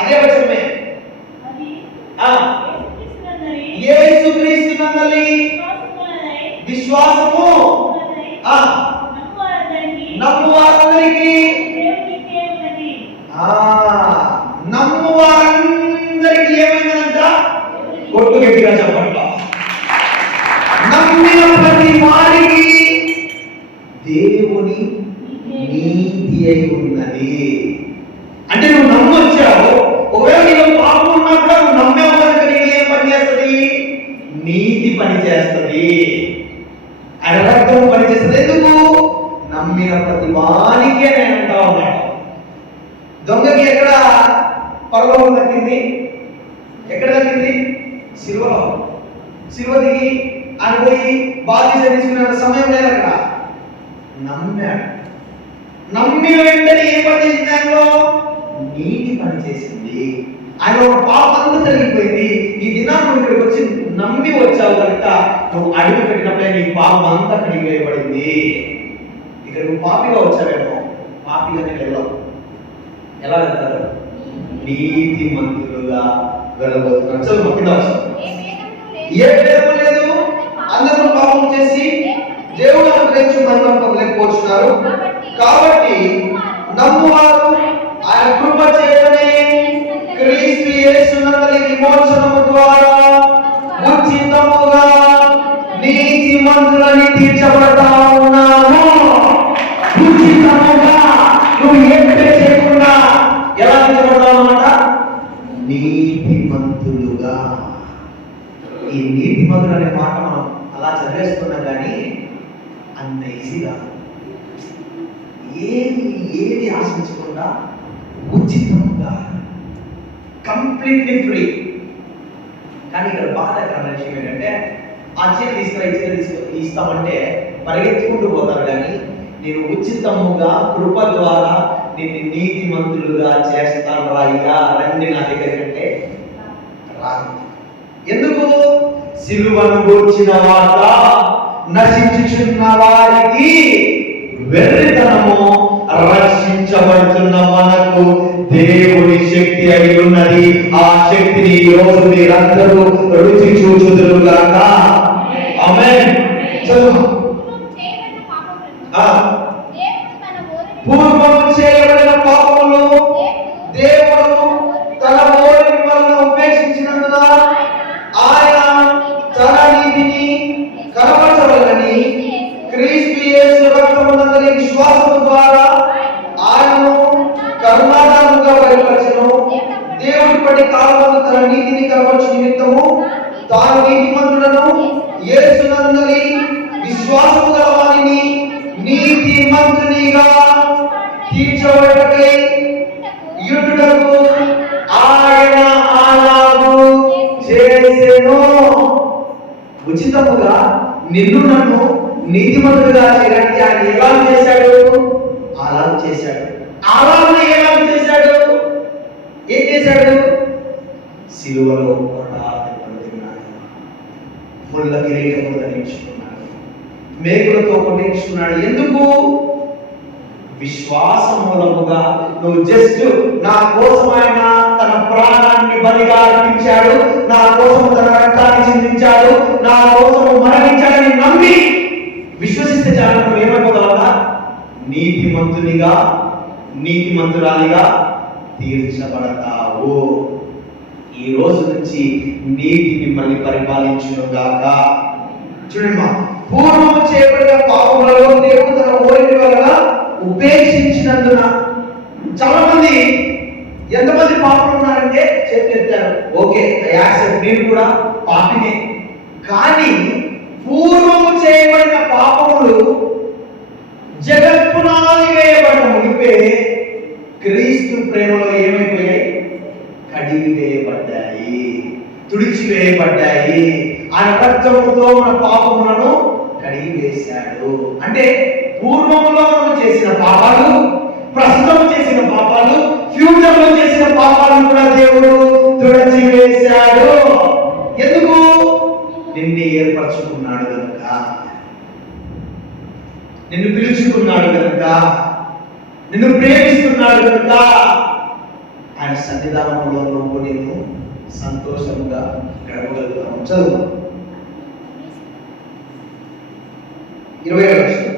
అదే వచనమే. యేసుక్రీస్తునందలి విశ్వాసము నమ్మువారందరికీ నమ్మువారందరికీ ఏమైందంట? కొట్టు గట్టిగా చెప్పండి. నమ్మిన ప్రతి వారికి దేవుని నీతి అయి ఉన్నది. అంటే నువ్వు నమ్మొచ్చావు. ఒకవేళ నీకు పాపం ఉన్నా కూడా నువ్వు నమ్మావు కనుక నీకు ఏం పని చేస్తుంది? నీతి పని చేస్తుంది. ఆయన రక్తం పని చేస్తుంది. ఎందుకు? నమ్మిన ప్రతి వానికే నేను అంటా ఉన్నాడు. దొంగకి ఎక్కడ పరలోకం దక్కింది? ఎక్కడ దక్కింది? సిలువలో. సిలువ దిగి అని పోయి బాధ్యత తీసుకునే సమయం లేదు అక్కడ. నమ్మాడు. నమ్మిన వెంటనే ఏ పని చేసింది? ఆయనలో నీతి పని చేసింది. ఆయన ఒక పాపం అంతా జరిగిపోయింది. ఈ దినాన్ని నువ్వు ఇక్కడికి వచ్చి నమ్మి వచ్చావు కనుక నువ్వు అడుగు పెట్టినప్పుడే నీ పాపం అంతా కడిగివేయబడింది. ఇక్కడ నువ్వు పాపిగా వచ్చావేమో, పాపిగానే వెళ్ళవు. ఎలా వెళ్తారు? నీతి మంతులుగా వెళ్ళబోతున్నారు. చదువు కింద వచ్చారు. ఏ భేదము లేదు, అందరూ పాపం చేసి దేవుడు అనుగ్రహించి మహిమ పొందలేకపోతున్నారు. కాబట్టి నమ్మువారు ఆయన కృప చేతనే క్రీస్తు యేసునందలి విమోచనము ద్వారా ఉచితముగా నీతిమంతులని తీర్చబడతా ఉన్నాము. ఉచితముగా నువ్వు ఏం చేయకుండా ఎలా తీర్చబడతావు అన్నమాట? నీతిమంతులుగా. ఈ నీతిమంతులు అనే మాట మనం అలా చదివేస్తున్నాం కానీ అంత ఈజీగా ఏది ఆశించకుండా ఉచితంగా, కంప్లీట్లీ ఫ్రీ. కానీ ఇక్కడ బాధాకరమైన విషయం ఏంటంటే ఆ చీర ఇస్తామంటే పరిగెత్తుకుంటూ పోతారు. కానీ నేను ఉచితముగా కృప ద్వారా నిన్ను నీతిమంతులుగా చేస్తాను రాయ్యా, రండి నా దగ్గరికి అంటే రాదు. ఎందుకు? సిలువను గూర్చిన వార్త నశించుచున్న వారికి వెర్రితనము, రక్షించబడుతున్న మనకు దేవుని శక్తి అయి ఉన్నది. ఆ శక్తిని ఈ రోజు మీరందరూ రుచి చూచుదురుగాక. ఆమేన్. చదువు. పూర్వము చేయబడిన పాపములు దేవుడు తన ఓరిని వలన ఉపేక్షించినందున ఆయన తన నీతిని కనపరచవలెనని క్రీస్తు యేసు రక్తమునందలి విశ్వాసము ద్వారా ఆయనను కరుణాదానంగా బయలుపరచెను. దేవుడి పడి కాలమందు తన నీతిని కనపరచు నిమిత్తము తాను నీతిమంతులను యేసునందలి విశ్వాసము గల వానిని నీతిమంతునిగా తీర్చబడటకై యుట్టుటకు ఆయన అలాగు చేసెను. ఉచితముగా నిన్ను నన్ను నీతిమంతులుగా చేయడానికి ఆయన ఎలా చేశాడు? అలా చేశాడు. అలా ఎలా చేశాడు? ఏం చేశాడు? సిలువలో కొట్టాడు, ముళ్ళ కిరీటము ధరించుకున్నాడు, మేకులతో కొట్టించుకున్నాడు. ఎందుకు? విశ్వాసం మూలముగా. నువ్వు జస్ట్ నా కోసం ఆయన తన ప్రాణాన్ని బలిగా అర్పించాడు, నా కోసం తన రక్తాన్ని చిందించాడు, నా కోసం మరణించాడని నమ్మి విశ్వసిస్తే చాలు. నువ్వు ఏమైపోతావా? నీతిమంతునిగా, నీతిమంతురాలిగా తీర్చబడతావు. ఈ రోజు నుంచి నీతి మిమ్మల్ని పరిపాలించునుగాక. చూడండి మా పూర్వము చేయబడిన పాపములలో దేవుడు తన ఓరిని వలన ఉపేక్షించినందున. చాలా మంది, ఎంతమంది పాపలు ఉన్నారంటే చెప్పారు, ఓకే యాక్సెప్ట్, నేను కూడా పాపినే. కానీ పూర్వము చేయబడిన పాపములు జగత్పునాది వేయబడిన మునిపే క్రీస్తు ప్రేమలో ఏమైపోయాయి? కడిగి వేయబడ్డాయి, తుడిచివేయబడ్డాయి. ఆయన రక్తముతో మన పాపములను కడిగి వేశాడు. అంటే పూర్వంలో మనం చేసిన పాపాలు, ప్రస్తుతం చేసిన పాపాలు, ఫ్యూచర్ లో చేసిన పాపాలను కూడా దేవుడు తుడిచివేశాడు. ఎందుకు? నిన్ను ఏర్పరచుకున్నాడు కనుక, నిన్ను పిలుచుకున్నాడు కనుక, నిన్ను ప్రేమిస్తున్నాడు కనుక ఆయన సన్నిధానంలో నువ్వు నేను సంతోషంగా గడపగలుగుతాము. చదువు 27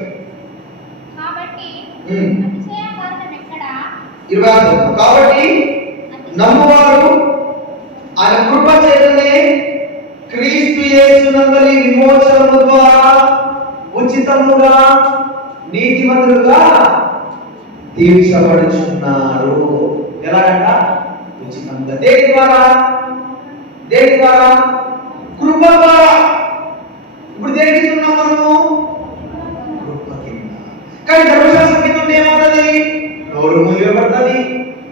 కాబట్టి నమ్మువారు ఆయన కృప చేతనే క్రీస్తు యేసునందలి విమోచనము ద్వారా ఉచితముగా నీతిమంతులుగా తీర్చబడుచున్నారు. ఎలాగంట? ఉచితంగా. దేని ద్వారా? దేని ద్వారా? కృప ద్వారా. ఇప్పుడు దేని కింద ఉన్నాం మనము? కృప కింద. కానీ ధర్మశాస్త్రం కింద ఉంటే ఏమవుతుంది? నోరు మూయబడుతుంది,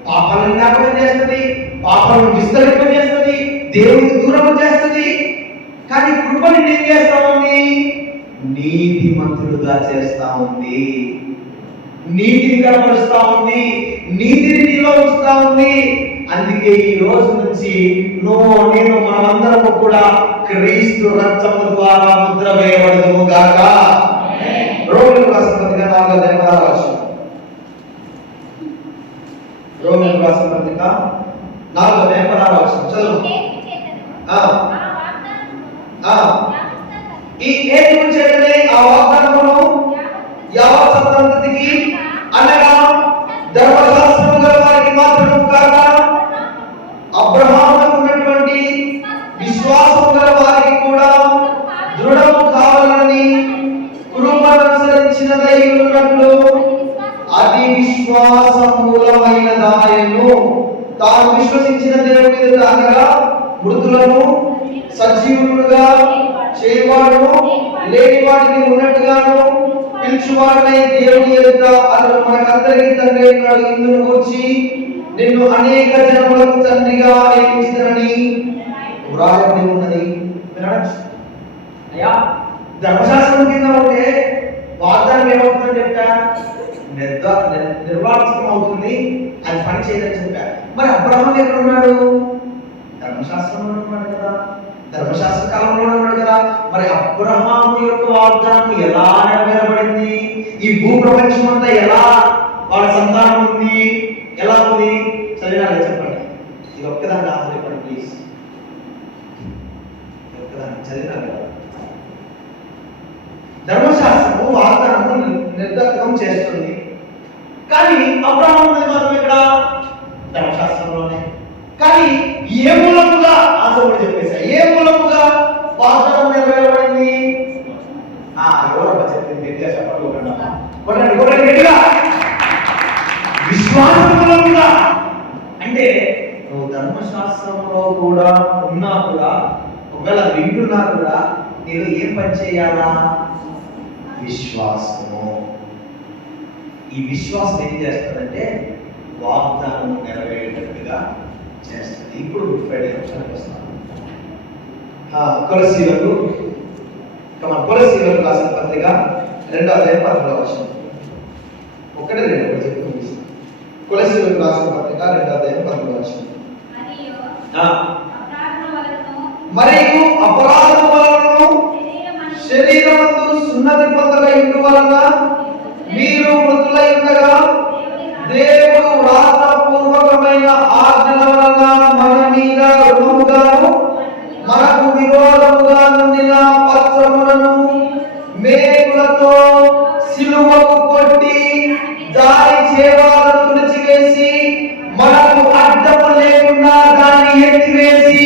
పాపాలను జ్ఞాపకం చేస్తుంది, పాపాలను విస్తరింపజేస్తుంది, దేవుడికి దూరం చేస్తుంది. కానీ కృపని ఏం చేస్తా ఉంది? నీతిమంతులుగా చేస్తా ఉంది, నీతిని కనపరుస్తా ఉంది, నీతిని నీలో ఉంచుతా ఉంది. అందుకే ఈ రోజు నుంచి నేను మనమందరము కూడా క్రీస్తు రక్తము ద్వారా ముద్ర వేయబడదుము గాక. రోమిలకు రాసిన పత్రిక 4:16. రోమిలకు రాసిన పత్రిక 4:16 చదువు. ఈ హేతువు చేతనే ఆ వాగ్దానమును యావత్ సంతతికి అనగా ధర్మశాస్త్రము గల వారికి మాత్రము కాక అబ్రహాముకు ఉన్నటువంటి విశ్వాసము గల వారికి కూడా దృఢము కావాలని కృపను అనుసరించినదై ఉన్నట్లు అది విశ్వాస మూలమైనదాయను. తాను విశ్వసించిన దేవుని ఎదుట అనగా మృతులను సజీవులుగా చేయవాడును, లేని వాటిని ఉన్నట్టుగాను పిలుచువాడనే దేవుని ఎదుట అతడు మనకందరికీ తండ్రి అయినాడు. ఇందును గూర్చి నిన్ను అనేక జనములకు తండ్రిగా నియమించినని వ్రాయబడి ఉన్నది. అయ్యా, ధర్మశాస్త్రం కింద ఉంటే వాగ్దానం ఏమవుతుందని చెప్పా? నిర్వార్థకం అవుతుంది, అది పని చేయదని చెప్పా. మరి అబ్రహాము ఎక్కడ ఉన్నాడు? ధర్మశాస్త్రంలో ఉన్నాడు కదా, ధర్మశాస్త్ర కాలంలో ఉన్నాడు కదా. మరి అబ్రహాము యొక్క వాగ్దానం ఎలా నెరవేరబడింది? ఈ భూప్రపంచం అంతా ఎలా వాళ్ళ సంతానం ఉంది, ఎలా ఉంది? చదివినాలి చెప్పండి. ఇది ఒక్కదాన్ని ఆన్సర్ చెప్పండి ప్లీజ్. ఒక్కదాన్ని చదివినాలి కదా. ధర్మశాస్త్రము వాగ్దానము నిర్ధారకం చేస్తుంది, కానీ అబ్రహాము ఉన్నది మాత్రం ఇక్కడ ధర్మశాస్త్రంలోనే. కానీ ఏ మూలముగా ఆశపడి చెప్పేసా, ఏ మూలముగా వాగ్దానం నెరవేరబడింది? ఎవరబ్బా చెప్పింది? గట్టిగా చెప్పకుండా కొట్టండి గట్టిగా. విశ్వాసం మూలముగా. అంటే నువ్వు ధర్మశాస్త్రంలో కూడా ఉన్నా కూడా, ఒకవేళ వింటున్నా కూడా, నేను ఏం పని చేయాలా? విశ్వాసము. ఈ విశ్వాసం ఏం చేస్తుందంటే వాగ్దానం నెరవేరేటట్టుగా చేస్తుంది. ఇప్పుడు గుడ్ ఫ్రైడే వస్తాను. కొలస్సీలకు రాసిన పత్రిక 2:16. ఒకటే రెండు చెప్తుంది. కొలస్సీలకు రాసిన పత్రిక 2:16. మరియు అపరాధం వలన శరీరమందు సున్నతి పొందక ఇండు వలన మీరు మృతులై ఉండగా దేవుడు వ్రాతపూర్వకమైన ఆజ్ఞల వలన మన మీద రుణముగాను మనకు విరోధముగా నుండిన పత్రములను మేకులతో సిలువకు కొట్టి దారి చేవాలను తుడిచివేసి మనకు అడ్డము లేకుండా దాన్ని ఎత్తివేసి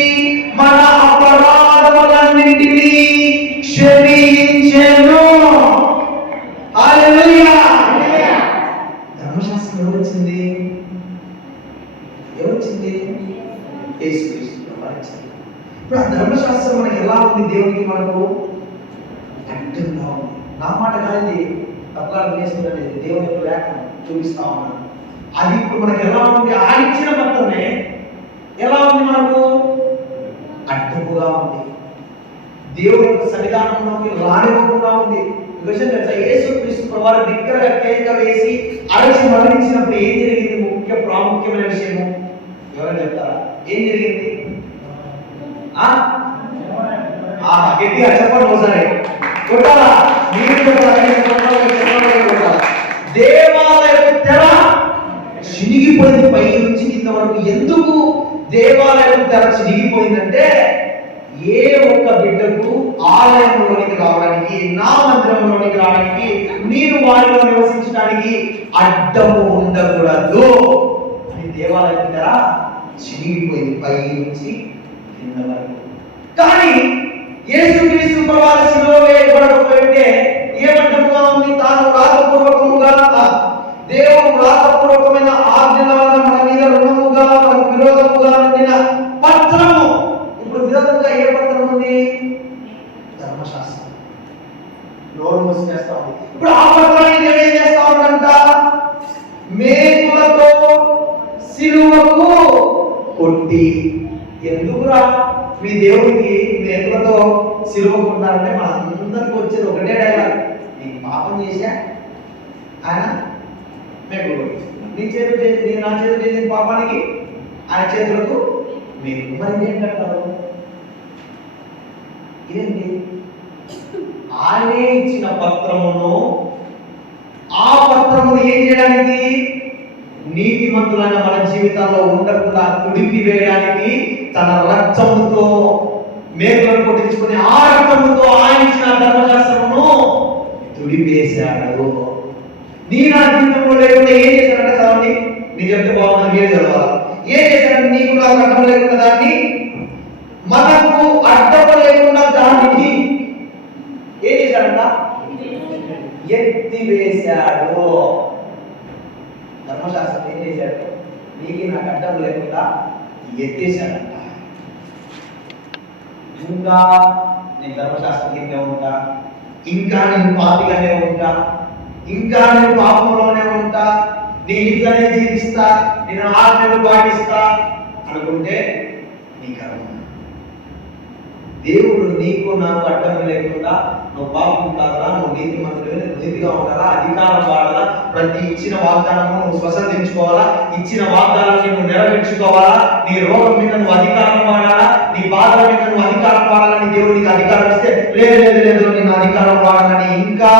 మన అపరాధములన్నింటినీ క్షమించెను. హల్లెలూయా. ధర్మశాస్త్రం ఎవరొచ్చింది? యేసుక్రీస్తు వచ్చింది. ఇప్పుడు ఆ ధర్మశాస్త్రం మనకి ఎలా ఉంది? దేవునికి మనకు అడ్డంగా ఉంది. నా మాట కాదు, తప్పగా వేసిందండి. దేవుని యొక్క లేఖనం చూపిస్తా ఉన్నాను. అది ఇప్పుడు మనకి ఎలా ఉంది? ఆడిచ్చిన మొత్తమే ఎలా ఉంది? మనకు అడ్డముగా ఉంది. దేవుని యొక్క సన్నిధానంలోకి రానివ్వకుండా ఉంది. యేసుక్రీస్తు వారు బిగ్గరగా కేక వేసి అరచి మరణించినప్పుడు ఏం జరిగింది? ముఖ్య ప్రాముఖ్యమైన విషయము ఎవరైనా చెప్తారా? ఏం జరిగింది? గట్టిగా చెప్పండి ఒకసారి. కొట్టాలా? దేవాలయ తెర చినిగిపోయింది పై నుంచి కింద వరకు. ఎందుకు దేవాలయం తెర చినిగిపోయిందంటే, ఏ ఒక్క బిడ్డకు ఆలయంలోనికి రావడానికి, నా మందిరంలోనికి రావడానికి, నేను వారిలో నివసించడానికి అడ్డము ఉండకూడదు అని దేవాలయం తెర చినిగిపోయింది పై నుంచి కింద వరకు. కానీ యేసుక్రీస్తు ప్రభువు శిలువ వేయబడకపోతే ఏమడ్డముగా ఉంది? తాను వ్రాతపూర్వకముగా, దేవుడు వ్రాతపూర్వకమైన ఆజ్ఞల వలన మన మీద రుణముగా, మనకు విరోధముగా ఉండిన పత్రము. ఇప్పుడు విరోధంగా ఏ పత్రం ఉంది? ధర్మశాస్త్రం. నోరు మూసి చేస్తా ఉంది. ఇప్పుడు ఆ పత్రాన్ని దేవుడు ఏం చేస్తా ఉన్నాడంట? మేకులతో సిలువకు కొట్టి. ఎందుకురా మీ దేవుడికి మేకులతో సిలువకుంటారంటే మనందరికి వచ్చేది ఒకటే డైలాగ్. నేను నా చేతులు చేసిన పాపానికి ఆయన చేతులకు మీరు మరి ఏంటంటారు? ఇదేంటి? ఆయనే ఇచ్చిన పత్రమును, ఆ పత్రమును ఏం చేయడానికి? నీతిమంతులైన మన జీవితాల్లో ఉండకుండా తుడిపి వేయడానికి తన రక్తముతో మేకలను కొట్టించుకుని ఆ రక్తముతో ఆయన ఇచ్చిన ధర్మశాస్త్రమును తుడిపేశాడు. నీ నా జీవితంలో లేకుండా ఏం చేశాడంటే చదవండి. నేను చెప్తే బాగుంటుంది, మీరు చదవాలి. ఏం చేశాడంటే నీకు నాకు అడ్డం లేకుండా దాన్ని, మనకు అడ్డం లేకుండా దానికి ఏం చేశాడంట? ఎత్తివేశాడు. ధర్మశాస్త్రం ఏం చేశాడు? నీకు నాకు అడ్డం లేకుండా ఎత్తేశాడంట. ఇంకా నేను ధర్మశాస్త్రం కిందే ఉంటా, ఇంకా నేను పాపిగానే ఉంటా, ఇంకా నేను పాపంలోనే ఉంటా, నేను ఇట్లానే జీవిస్తా, నేను ఆజ్ఞలు పాటిస్తా అనుకుంటే నీ కర్మ. దేవుడు నీకు నాకు అడ్డం లేకుండా నువ్వు పాపం కాదా, నువ్వు నీతిమంతుడివి, నువ్వు నీతిగా ఉండాలా, అధికారం వాడాలా, ప్రతి ఇచ్చిన వాగ్దానము నువ్వు స్వసంధించుకోవాలా, ఇచ్చిన వాగ్దానాన్ని నువ్వు నెరవేర్చుకోవాలా, నీ రోగం మీద నువ్వు అధికారం వాడాలా, నీ బాధల మీద నువ్వు అధికారం వాడాలని దేవుడు నీకు అధికారం ఇస్తే, లేదు లేదు లేదు నేను అధికారం వాడాలని ఇంకా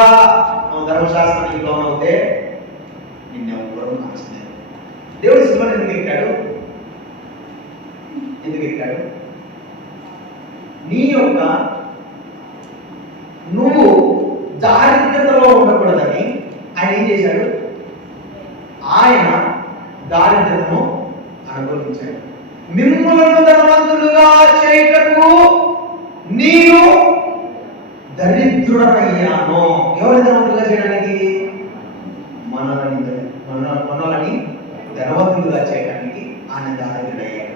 నువ్వు ధర్మశాస్త్రానికి లోనవుతే నిన్నెవరు మార్చలేదు. దేవుడు శిలువను ఎందుకు ఎక్కాడు? ఎందుకు ఎక్కాడు? నీ యొక్క నువ్వు దారిద్ర్యతలో ఉండకూడదని ఆయన ఏం చేశాడు? ఆయన దారిద్ర్యతను అనుభవించాడు. మిమ్ములను ధనవంతులుగా చేయుటకు నేను దరిద్రుడనయ్యాను. ఎవరి ధనవంతులుగా చేయడానికి? మనల్ని ధనవంతులుగా చేయడానికి ఆయన దారిద్రుడయ్యాడు.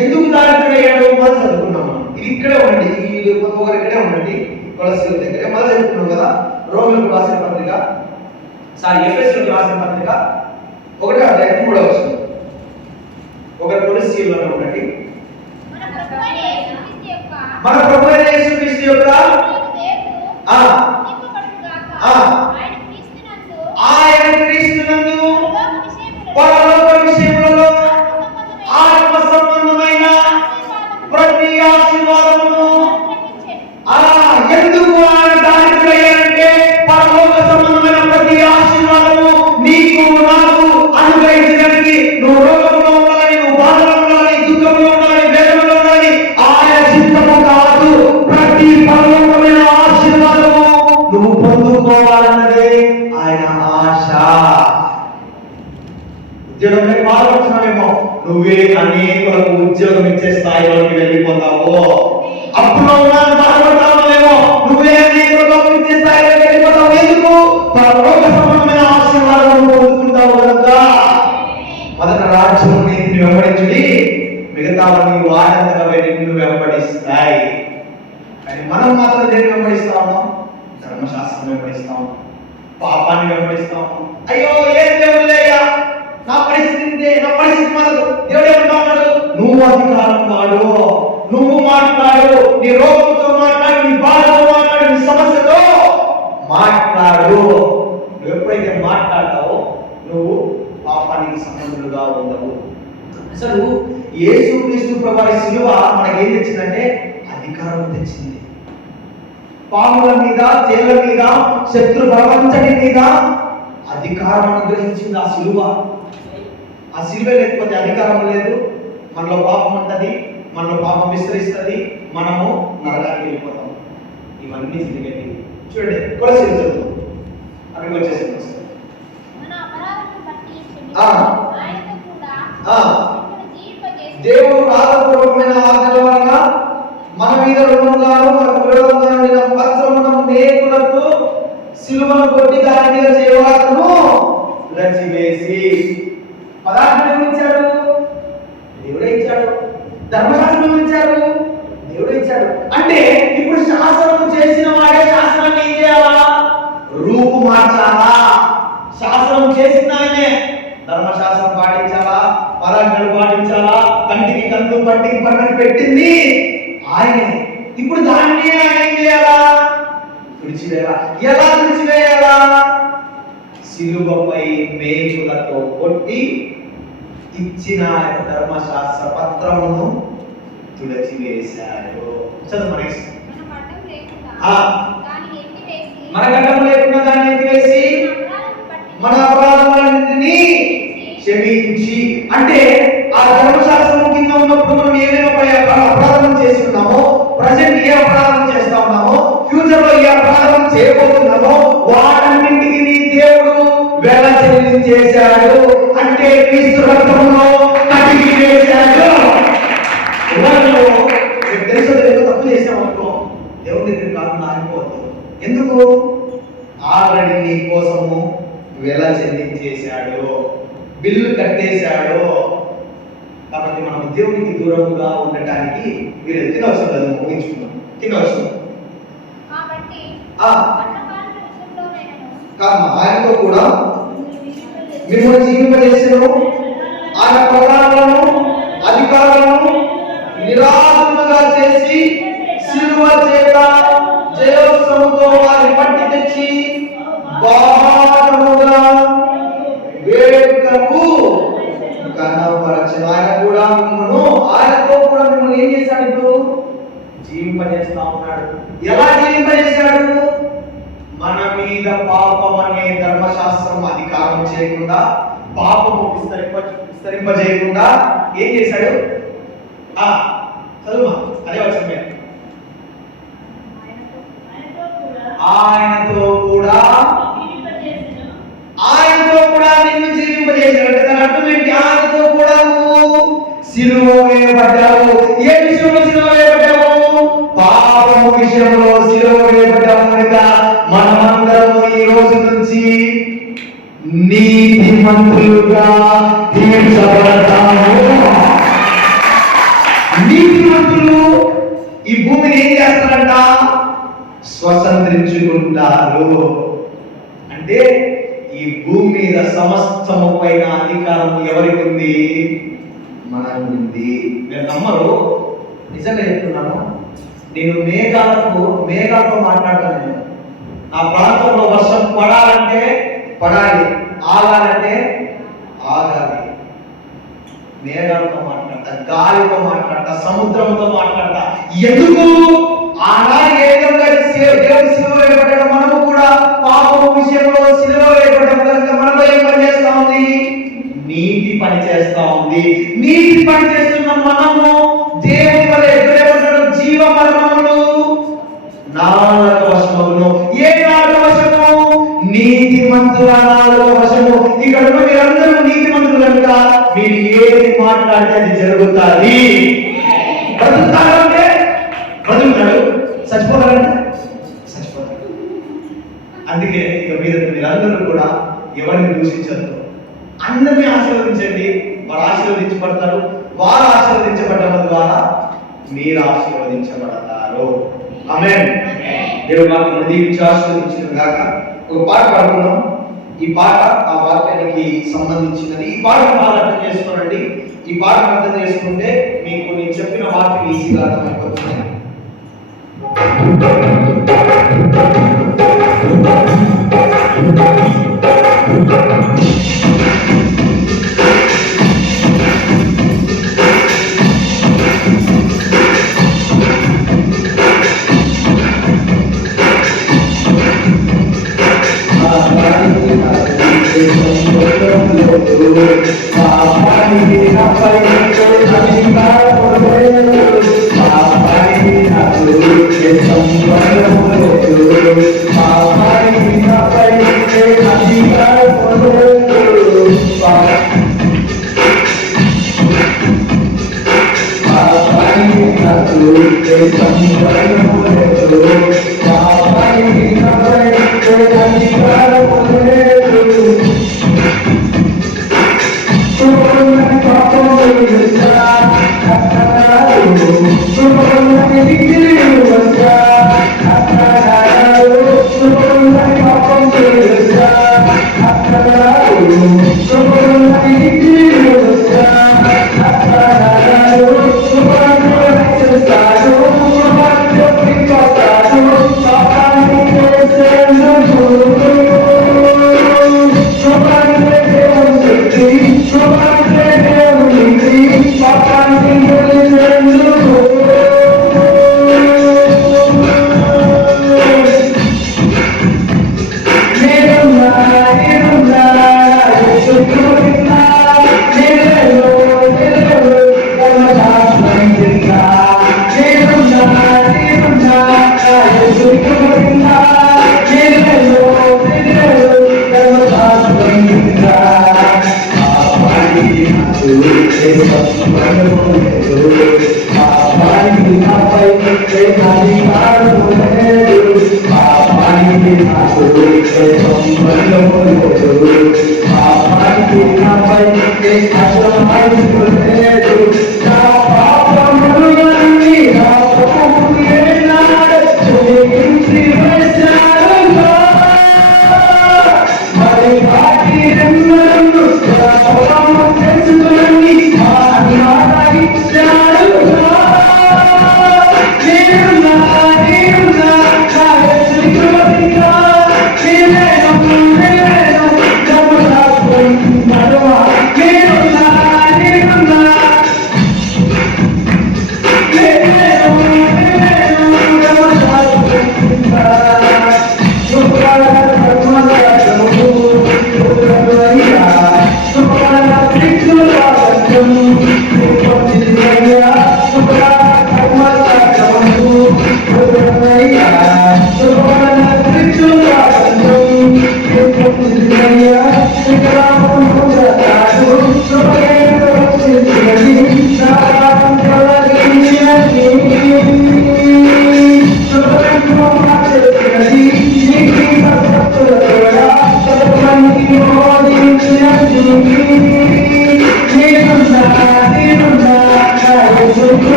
ఎందుకు దారిద్రుడయ్యాడు? మనం చదువుకున్నాం. మనం ఇది ఇక్కడే ఉండండి, ఈ ఒకరు ఇక్కడే ఉండండి. కొలసీల దగ్గరే మనం చదువుకున్నాం కదా. రోమిలకు రాసిన పత్రిక, ఎఫెసీయులకు రాసిన పత్రిక 1:3 ఒకరు కొలసీలలో ఉండండి. మన ప్రభువైన యేసుక్రీస్తు యొక్క ఆయన క్రీస్తునందు పరలోక విషయములలో ఆత్మ సంబంధమైన ప్రతి ఆశీర్వాదమును ఎందుకు ఆయన దారిద్ర్యంటే పరలోక సంబంధమైన ప్రతి ఆశీర్వాదము నీకు నాకు అనుగ్రహించడానికి, నువ్వు రోగంలో ఉండాలని, నువ్వు బాధలో ఉండాలని, దుఃఖంలో ఉండాలని, వేదనలో ఉండాలని ఆయన చిత్తము కాదు. ప్రతి పరలోకమైన ఆశీర్వాదము నువ్వు పొందుకోవాలన్నదే ఆయన ఆశ. ఉద్యోగంలో బాధపడుతున్నావేమో, నువ్వే అనేకులకు ఉద్యోగం ఇచ్చే స్థాయిలోకి వెళ్ళిపోతావు. అప్పుడు బాధపడతావేమో, నువ్వే అనేకులకు ఇచ్చే స్థాయిలోకి వెళ్ళిపోతావు. ఎందుకు? పరలోక సంబంధమైన ఆశీర్వాదం పొందుకుంటావు కనుక. మొదట రాజ్యం నీతిని వెంబడించుడి, మిగతావన్నీ వారంతగా నిన్ను వెంబడిస్తాయి. కానీ మనం మాత్రం దేన్ని వెంబడిస్తా ఉన్నాం? ధర్మశాస్త్రం వెంబడిస్తా ఉన్నాం, పాపాన్ని వెంబడిస్తా ఉన్నాం. అయ్యో ఏం దేవుళ్ళయ్యా, నా పరిస్థితి మనకు దేవుడు ఏమంటున్నాడు? నువ్వు అధికారం వాడు, నువ్వు మాట్లాడు, నీ రోగంతో మాట్లాడు, నీ బాధతో మాట్లాడు, నీ సమస్యతో మాట్లాడు. నువ్వు ఎప్పుడైతే మాట్లాడతావో నువ్వు పాపానికి సంబంధులుగా ఉండవు. అసలు యేసుక్రీస్తు ప్రభువు శిలువ మనకేం తెచ్చిందంటే అధికారం తెచ్చింది. పాముల మీద, తేళ్ల మీద, శత్రు బలవంతటి మీద అధికారం అనుగ్రహించింది ఆ శిలువ. ఆ శిలువ లేకపోతే అధికారం లేదు. మనలో పాపం ఉంటుంది, మనలో పాపం విస్తరిస్తుంది, మనము నరకానికి వెళ్ళిపోతాం. ఇవన్నీ జరిగేవి. చూడండి కొలసీలు చదువు, అక్కడికి వచ్చేసింది. దేవుడు రాతపూర్వకమైన ఆజ్ఞల వలన మన మీద రుణంగాను మనకు విరోధంగా ఉండిన పత్రమున మేకులకు సిలువను కొట్టి దాని మీద చేయవాలను రచివేసి. పదార్థం ఇచ్చాడు, దేవుడే ఇచ్చాడు. ధర్మశాస్త్రం ఇచ్చాడు, దేవుడే ఇచ్చాడు. అంటే ఇప్పుడు శాసనం చేసిన వాడే శాసనాన్ని ఏం చేయాలా? రూపు మార్చాలా. శాసనం చేసిన ఆయనే ధర్మశాస్త్రం పాటించాలా, పరాజ్ఞలు పాటించాలా, కంటికి కందు పట్టికి పట్టని పెట్టింది ఆయనే. ఇప్పుడు దాన్ని ఆయన ఏం చేయాలా? తుడిచివేయాలా. ఎలా తుడిచివేయాలా? శిలువపై మేకులతో కొట్టి ఇచ్చిన ధర్మశాస్త్ర పత్రమును తుడిచివేశాడు. చదువు మనకి. మన గడ్డము లేకుండా దాన్ని ఎత్తివేసి మన అపరాధములన్నిటినీ క్షమించి. అంటే ఆ ధర్మశాస్త్రం కింద ఉన్నప్పుడు మనం ఏమేమి అపరాధం చేస్తున్నామో, ప్రజెంట్ ఏ అపరాధం చేస్తా ఉన్నామో, ఫ్యూచర్ లో ఏ అపరాధం చేయబోతున్నామో వాటన్నింటికి దేవుడు వెల చెల్లించేశాడు. అంటే క్రీస్తు రక్తంలో కడిగి వేశాడు. తెలుసు తప్పు చేసామనుకో దేవుడి దగ్గర కాకుండా ఆగిపోవద్దు. ఎందుకు? ఆల్రెడీ నీ కోసము వెల చెల్లించేశాడు, బిల్లు కట్టేశాడు. కాబట్టి మనం దేవునికి దూరంగా ఉండటానికి మీరు తినవసరం ముగించుకున్నాం. తినవసరం ఆయనతో కూడా మిమ్మల్ని జీవింపజేసాను. ఆయన ప్రధానాలను అధికారులను నిరాశగా చేసి సిలువ చేత జయోత్సవంతో వారిని పట్టి తెచ్చి బాహముగా వేడుకకు కనపరచను. ఆయనతో కూడా మిమ్మల్ని ఏం చేశాడు? ఇప్పుడు జీవింపజేస్తా ఉన్నాడు. ఎలా జీవింపజేశాడు? మన మీద పాపం అనే ధర్మశాస్త్రం అధికారం చేయకుండా, పాపము విస్తరింపజేయకుండా ఏం చేశాడు? చదువు అదే వచ్చింది. ఆయనతో కూడా నిన్ను జీవింపజేశాడు. దాని అర్థం ఏంటి? ఆయనతో కూడా నువ్వు సిలువ వేయబడ్డావు. ఏ విషయంలో సిలువ వేయబడ్డావు? పాపము విషయంలో సిలువ వేయబడ్డావు. కనుక మనమందరము ఈ రోజు నుంచి నీతిమంతులుగా తీర్చబడతాము. నీతిమంతులు ఈ భూమిని ఏం చేస్తారంట? స్వతంత్రించుకుంటారు. అంటే ఈ భూమి మీద సమస్తము పైన అధికారం ఎవరికి ఉంది? మనకు ఉంది. నేను నమ్మరు, నిజంగా చెప్తున్నాను. నేను మేఘాలతో మాట్లాడతాను. నా ప్రాంతంలో వర్షం పడాలంటే పడాలి, ఆగాలంటే ఆగాలి. మేఘాలతో మాట్లాడతా, గాలితో మాట్లాడతా, సముద్రంతో మాట్లాడతా. ఎందుకు? ఆనాడు ఏ విధంగా దేవుడు సిలువ వేయబడ్డాడు, మనము కూడా పాపము విషయంలో సిలువ వేయబడ్డాం కనుక మనలో ఏం పని చేస్తా ఉంది? నీతి పని చేస్తా ఉంది. నీతి పని చేస్తున్న మనము దేవుని వల్ల ఎదురేమంటాడు? జీవ మరణములు నాలుక వశమును. ఏ నాలుక వశము? నీతిమంతుల నాలుక వశము. ఇక్కడ మీరందరూ నీతిమంతులు కనుక మీరు ఏది మాట్లాడితే అది జరుగుతుంది. బ్రతుకుతారంటే బ్రతుకుతాడు, చచ్చిపోతారంటే చచ్చిపోతాడు. అందుకే ఇక మీరందరూ కూడా ఎవరిని దూషించద్దు, అందరినీ ఆశీర్వదించండి. వారు ఆశీర్వదించబడతారు. వారు ఆశీర్వదించబడడం ద్వారా మీరు ఆశీర్వదించబడతారు. ఆమేన్. దేవుడు మాకు దీవించి ఆశీర్వదించిన గాక. ఒక పాట పాడుకున్నాం. ఈ పాట ఆ వాక్యానికి సంబంధించినది. ఈ పాట బాగా అర్థం చేసుకోనండి. ఈ పాట అర్థం చేసుకుంటే మీకు నేను చెప్పిన వాక్యం ఈజీగా అర్థమైపోతుంది.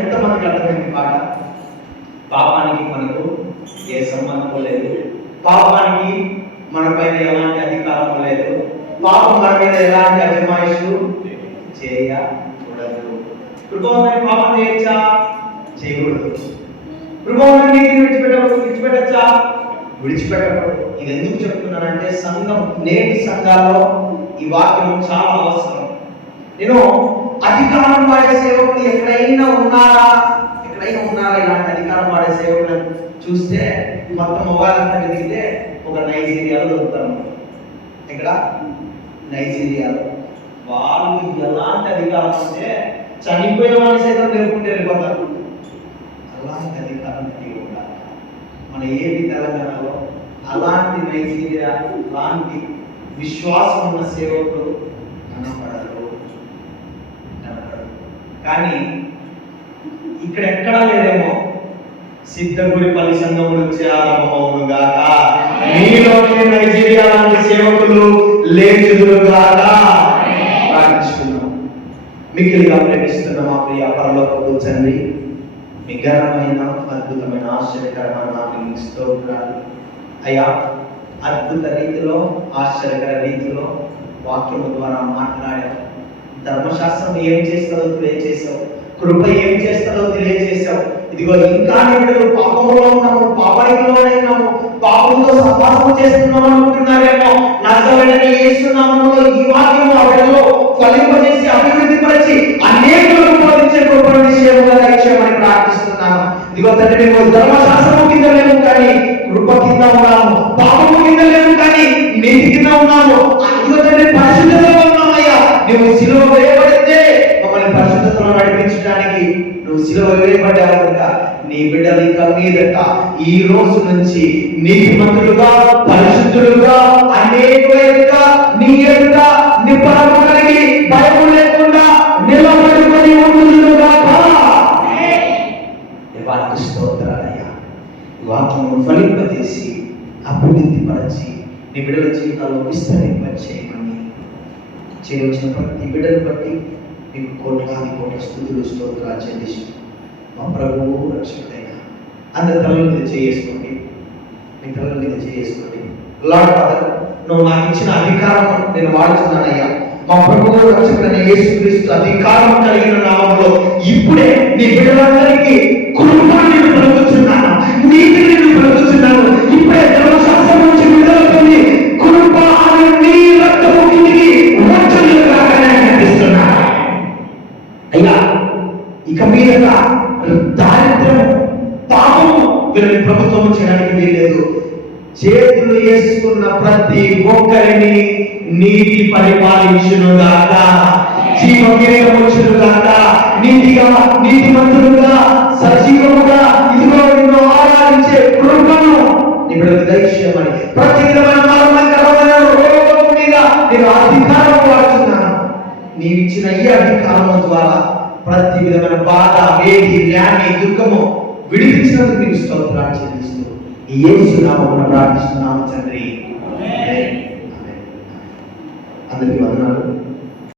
ఎంతమందికి అర్థమైంది పాట? పాపానికి మనకు ఏ సంబంధం లేదు, పాపానికి మన పైన ఎలాంటి అధికారం లేదు, పాపం మన మీద ఎలాంటి అజమాయిషు చేయకూడదు. కృపని పాపం చేయొచ్చా? చేయకూడదు. కృపని నీతిని విడిచిపెట్టచ్చా? విడిచిపెట్టకూడదు. ఇది ఎందుకు చెప్తున్నానంటే సంఘం, నేటి సంఘాల్లో ఈ వాక్యం చాలా అవసరం. నేను అధికారం వాడే సేవకులు ఎక్కడైనా ఉన్నారా ఇలాంటి అధికారం వాడే సేవకులను చూస్తే మొత్తం మొబైల్ అంతా వెతికితే ఒక నైజీరియాలో దొరుకుతారు. ఇక్కడ నైజీరియాలో వాళ్ళు ఎలాంటి అధికారం అంటే చనిపోయిన వాళ్ళని సైతం లేకుంటే వెళ్ళిపోతారు. అలాంటి అధికారం కూడా మన ఏపీ తెలంగాణలో అలాంటి నైజీరియా లాంటి విశ్వాసం ఉన్న సేవకులు కనపడరు. కానీ ఇక్కడ ఎక్కడా లేదేమో. సిద్ధగుడిపల్లి సంఘం నుంచి ఆరంభమవును గాక, మీలోనే నైజీరియా లాంటి సేవకులు లేచుదురు గాక ప్రార్థిస్తున్నాం. మిక్కిలిగా ప్రేమిస్తున్న మా ప్రియ పరలోకపు తండ్రి, మీ ఘనమైన అద్భుతమైన ఆశ్చర్యకరమైన నామమునకు స్తోత్రాలు అయ్యా. అద్భుత రీతిలో, ఆశ్చర్యకర రీతిలో వాక్యము ద్వారా మాట్లాడావు. ధర్మశాస్త్రం ఏం చేస్తుందో తెలియజేశావు, కృప ఏం చేస్తుందో తెలియజేశావు. ఇదిగో ఇంకా నేను పాపంలో ఉన్నాము, పాపంలోనే ఉన్నాము, పాపంతో సహవాసం చేస్తున్నాము అనుకుంటున్నారేమో. నజరేయుడైన యేసు నామములో ఈ వాక్యము అవల్లో ఫలింపజేసి అభివృద్ధి పరిచి అనేకులకు బోధించే కృపను విషయముగా దయచేయమని ప్రార్థిస్తున్నాను. ఇదిగో తండ్రి, మేము ధర్మశాస్త్రము కింద లేము కానీ కృప కింద ఉన్నాము, పాపము కింద లేము కానీ నీతి కింద ఉన్నాము. ఇదిగో తండ్రి, పరిశుద్ధతలో ఉన్నామయ్యా. నువ్వు సిలువ వేయబడితే మమ్మల్ని పరిశుద్ధతలో నడిపించడానికి నువ్వు సిలువ వేయబడ్డావు కనుక నీ బిడ్డలు ఇక మీదట ఈ రోజు నుంచి నీతిమంతులుగా, పరిశుద్ధులుగా, అనేకులుగా నీ ఎదుట నిబ్బరము కలిగి భయము లేకుండా నిలబడుకొని ఉంటున్నాగాక. దేవానికి స్తోత్రాలయ్యా. ఈ వాక్యము ఫలింపజేసి అభివృద్ధి పరచి నీ బిడ్డల జీవితాల్లో విస్తరింపచేయమని చేయవలసిన ప్రతి బిడ్డను బట్టి మీకు కోట్లాది కోట్ల స్తుతులు స్తోత్రాలు చెల్లిస్తూ మా ప్రభువు రక్షకుడైన అందరి తలల మీద చేసుకోండి. మీ తలల మీద చేసుకోండి. లార్డ్ ఫాదర్, నువ్వు నాకు ఇచ్చిన అధికారం నేను వాడుతున్నానయ్యా. మా ప్రభువు రక్షకుడైన యేసుక్రీస్తు అధికారం కలిగిన నామములో ఇప్పుడే నీ బిడ్డలందరికీ కృపను నేను పలుకుతున్నాను, నీతిని నేను పలుకుతున్నాను. ఇప్పుడే ధర్మశాస్త్రం నుంచి విడుదల పొంది కృప అనే నీ రక్తము కిందికి వచ్చునుగా కనిపిస్తున్నాను అయ్యా. ఇక మీదట దారిద్ర్యం, పాపము వీళ్ళని ప్రభుత్వం చేయడానికి వీల్లేదు. చేతులు వేసుకున్న ప్రతి ఒక్కరిని నీతి పరిపాలించునుగాక, జీవ కిరీటం వచ్చునుగాక, నీతిగా, నీతిమంతులుగా, సజీవముగా ఇదిగో నిన్ను ఆరాధించే కృపను ఇప్పుడు దయచేయమని ప్రతి విధమైన మరణకరమైన రోగం మీద నేను అధికారం వాడుతున్నాను. నీవిచ్చిన ఈ అధికారం ద్వారా ప్రతి విధమైన బాధ, వేడి, వ్యాధి, దుఃఖము విడిపించినందుకు మీకు స్తోత్రాలు చెల్లిస్తూ యేసు నామమున ప్రార్థిస్తున్నాము తండ్రి. అందరికీ వందనాలు.